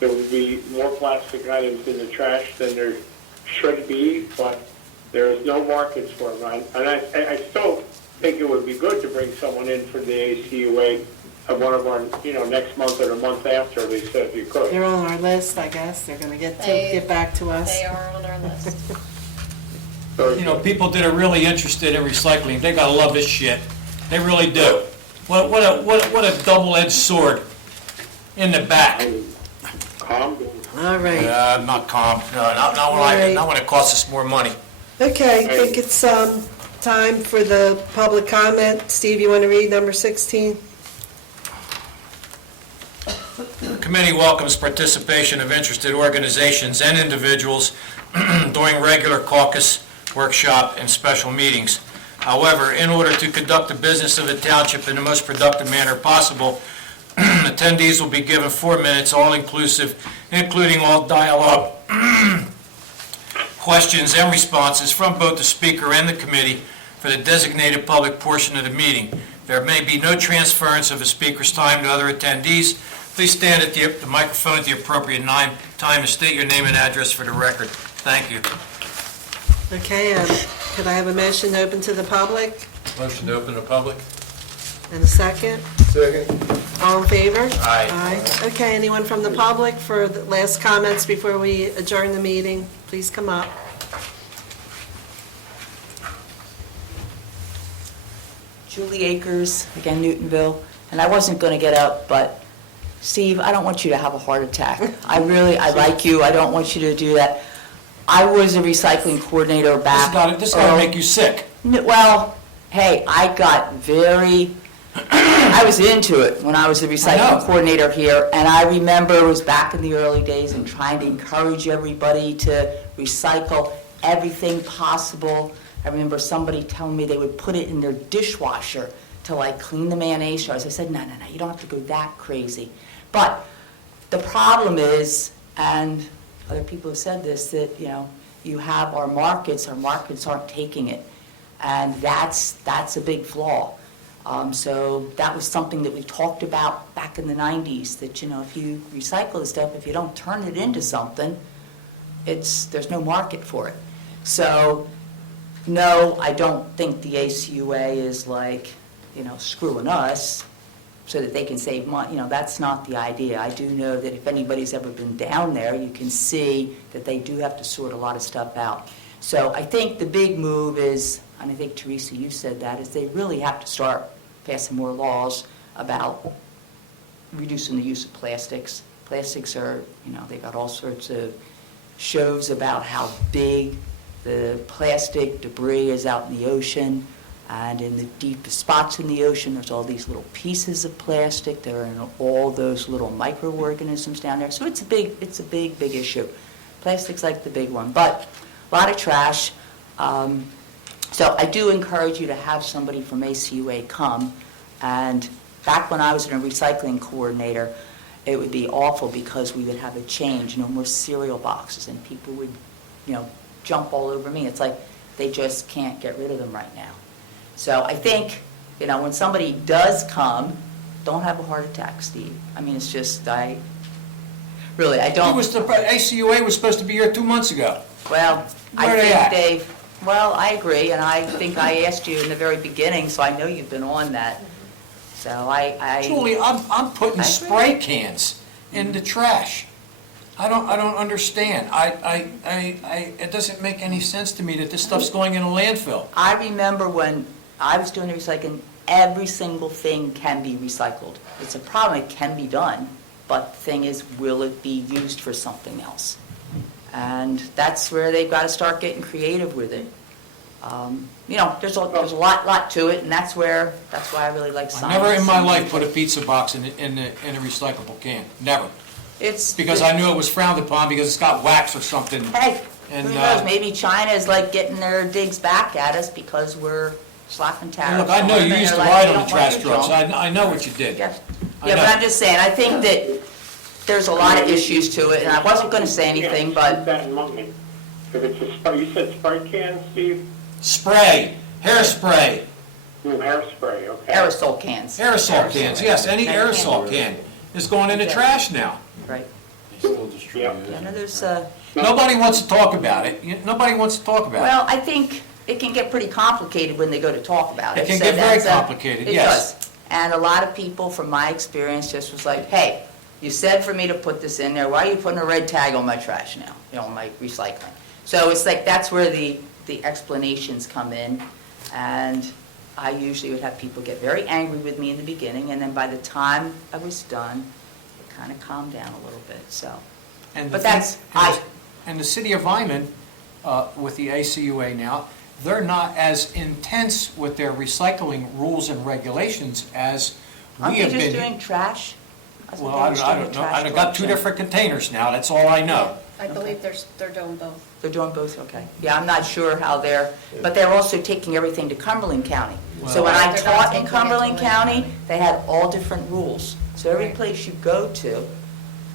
There would be more plastic items in the trash than there should be, but there is no markets for them. And I still think it would be good to bring someone in for the ACUA at one of our, next month or the month after, they said if you could. they're on our list, I guess. They're going to get back to us. They are on our list. People that are really interested in recycling, they gotta love this shit. They really do. What a double-edged sword in the back. Calm down. All right. I'm not calm. No, not when it costs us more money. Okay, I think it's time for the public comment. Steve, you want to read number 16? The committee welcomes participation of interested organizations and individuals during regular caucus, workshop, and special meetings. However, in order to conduct the business of the township in the most productive manner possible, attendees will be given 4 minutes, all-inclusive, including all dialogue, questions, and responses from both the speaker and the committee for the designated public portion of the meeting. There may be no transference of a speaker's time to other attendees. Please stand at the microphone at the appropriate time and state your name and address for the record. Thank you. Okay, could I have a motion open to the public? Motion to open to public? And a second? Second. All in favor? Aye. Aye. Okay, anyone from the public for the last comments before we adjourn the meeting? Please come up. Julie Akers, again, Newtonville, and I wasn't going to get up, but Steve, I don't want you to have a heart attack. I like you, I don't want you to do that. I was a recycling coordinator back. This got to make you sick. Well, hey, I got I was into it when I was the recycling coordinator here, and I remember it was back in the early days and trying to encourage everybody to recycle everything possible. I remember somebody telling me they would put it in their dishwasher to clean the mayonnaise jars. I said, no, you don't have to go that crazy. But the problem is, and other people have said this, that, you have our markets aren't taking it. And that's a big flaw. So that was something that we talked about back in the 90s, that, if you recycle the stuff, if you don't turn it into something, there's no market for it. So, no, I don't think the ACUA is screwing us. so that they can save money. That's not the idea. I do know that if anybody's ever been down there, you can see that they do have to sort a lot of stuff out. So I think the big move is, and I think Teresa, you said that, is they really have to start passing more laws about reducing the use of plastics. Plastics are, they got all sorts of shows about how big the plastic debris is out in the ocean, and in the deepest spots in the ocean, there's all these little pieces of plastic. They're in all those little microorganisms down there. So it's a big issue. Plastic's like the big one, but a lot of trash. So I do encourage you to have somebody from ACUA come. And back when I was a recycling coordinator, it would be awful because we would have a change, no more cereal boxes, and people would, jump all over me. It's like they just can't get rid of them right now. So I think, when somebody does come, don't have a heart attack, Steve. I mean, it's just, I don't. ACUA was supposed to be here 2 months ago. Well, Where are they at? Well, I agree, and I think I asked you in the very beginning, so I know you've been on that. So Julie, I'm putting I agree. spray cans in the trash. I don't understand. It doesn't make any sense to me that this stuff's going in a landfill. I remember when I was doing the recycling, every single thing can be recycled. It's a problem, it can be done, but the thing is, will it be used for something else? And that's where they've got to start getting creative with it. There's a lot to it, and that's why I really like science. I never in my life put a pizza box in a recyclable can. Never. Because I knew it was frowned upon because it's got wax or something. Hey, And, who knows? Maybe China is like getting their digs back at us because we're slapping tariffs. Look, I know on them, you and used to they're like, ride "We on the don't want trash your trucks. junk." I know what you did. Yeah, I but know. I'm just saying, I think that there's a lot of issues to it, and I wasn't going to say anything, Keep but that in mind. If it's a spray, you said spray can, Steve? Spray, hairspray, Hairspray, okay. aerosol cans. aerosol cans, yes, any aerosol can is going in the trash now. Right. Yeah. Yeah, no, there's, Nobody wants to talk about it. Nobody wants to talk about it. well, I think it can get pretty complicated when they go to talk about it. It can So get very that's complicated, It yes. does. And a lot of people, from my experience, just was like, hey, you said for me to put this in there, why are you putting a red tag on my trash now, my recycling? So it's like, that's where the explanations come in, and I usually would have people get very angry with me in the beginning, and then by the time I was done, it kind of calmed down a little bit, so. And But the thing- that's, And the city of Lyman, with the ACUA now, they're not as intense with their recycling rules and regulations as aren't we they have just been. doing trash? I thought Well, they I were don't just I doing don't know. trash I've got two collection. different containers now, that's all I know. I believe they're doing both. They're doing both, okay. Yeah, I'm not sure how but they're also taking everything to Cumberland County. So when I They're not taught taking in it to Cumberland Lynn. County, they had all different rules. So every Right. place you go to,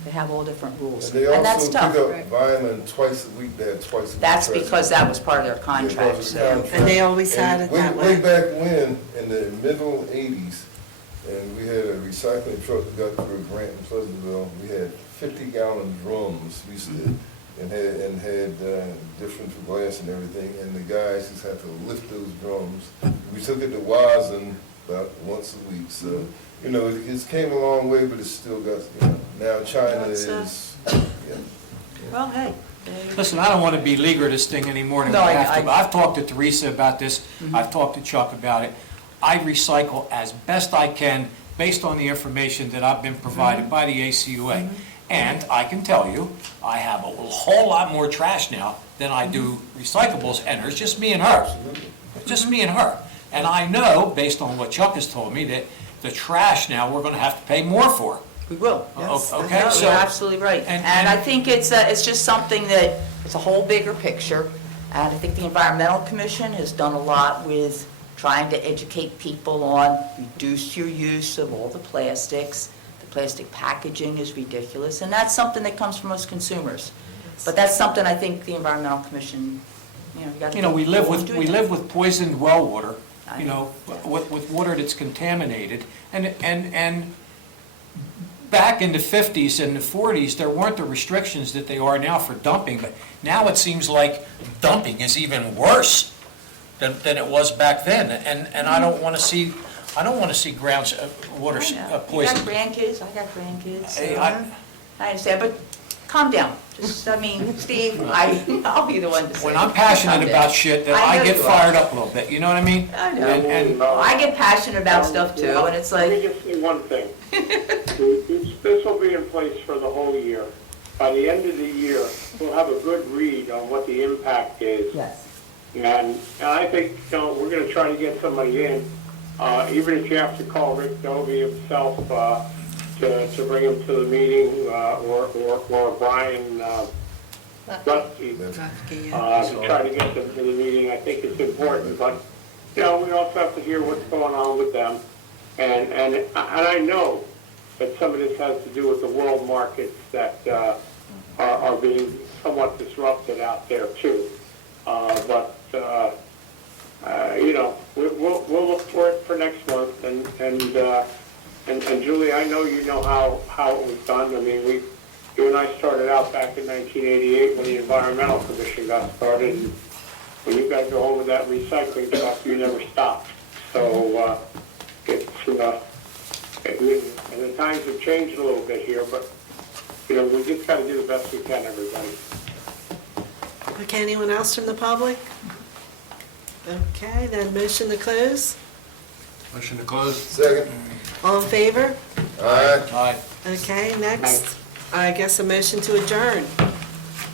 they have all different rules. And they And that's also tough. pick up Right. Vitamin twice a week, they had twice a week. That's trash. because that was part of their contract, Yeah, so. contract. And they always had And it that Way way. back when, in the middle '80s, and we had a recycling truck that got through a grant in Pleasantville, we had 50-gallon drums, we used to, and had different for glass and everything, and the guys just had to lift those drums. We took it to Wazen about once a week, so, it's came a long way, but it's still got, now China Well, it's, is, Well, hey. Listen, I don't want to beleaguer this thing any more than we No, have to, I- but I've talked to Teresa about this, I've talked to Chuck about it. I recycle as best I can based on the information that I've been provided by the ACUA. And I can tell you, I have a whole lot more trash now than I do recyclables, and there's just me and her. Just me and her. And I know, based on what Chuck has told me, that the trash now, we're going to have to pay more for. We will. Okay, No, so. you're absolutely right. and- And I think it's just something that, it's a whole bigger picture. And I think the Environmental Commission has done a lot with trying to educate people on reduce your use of all the plastics. The plastic packaging is ridiculous, and that's something that comes from us consumers. But that's something I think the Environmental Commission, you got to. We live with poisoned well water, I know. with water that's contaminated. And back in the 50s and the 40s, there weren't the restrictions that they are now for dumping, but now it seems like dumping is even worse than it was back then. And I don't want to see I don't want to see grounds, water I know. You got poison. grandkids, I got grandkids. so Hey, I understand, but calm down. Just, I mean, Steve, I'll be the one to say. When I'm passionate calm down. about shit, then I I know get you are. fired up a little bit, you know what I mean? I know. And Well, I get passionate about stuff too, and it's Let me like, just say one thing. This will be in place for the whole year. By the end of the year, we'll have a good read on what the impact is. yes. And I think, we're gonna try to get somebody in, even if you have to call Rick Dovey himself, to bring him to the meeting, or Brian, Rusty, to try to get them to the meeting. I think it's important, but, we also have to hear what's going on with them. And I know that some of this has to do with the world markets that, are being somewhat disrupted out there too. But we'll look for it for next month, and Julie, I know you know how it was done. I mean, you and I started out back in 1988 when the Environmental Commission got started. And when you guys go home with that recycling stuff, you never stopped. So and the times have changed a little bit here, but we just got to do the best we can, everybody. Okay, anyone else from the public? Okay, then motion to close. Motion to close? Second. All in favor? Aye. Aye. Okay, next, I guess a motion to adjourn.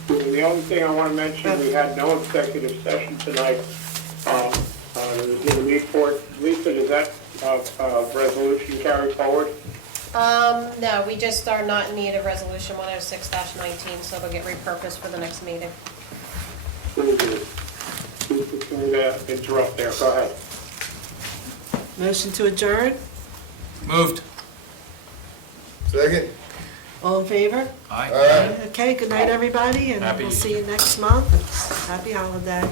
The only thing I want to mention, we had no executive session tonight. The need for it. Lisa, does that resolution carry forward? No, we just are not in need of resolution 106-19, so it'll get repurposed for the next meeting. Really good. Sorry to interrupt there. Go ahead. Motion to adjourn. moved. Second. All in favor? Aye. Aye. Okay, good night, everybody, and Happy- we'll see you next month. Happy holiday.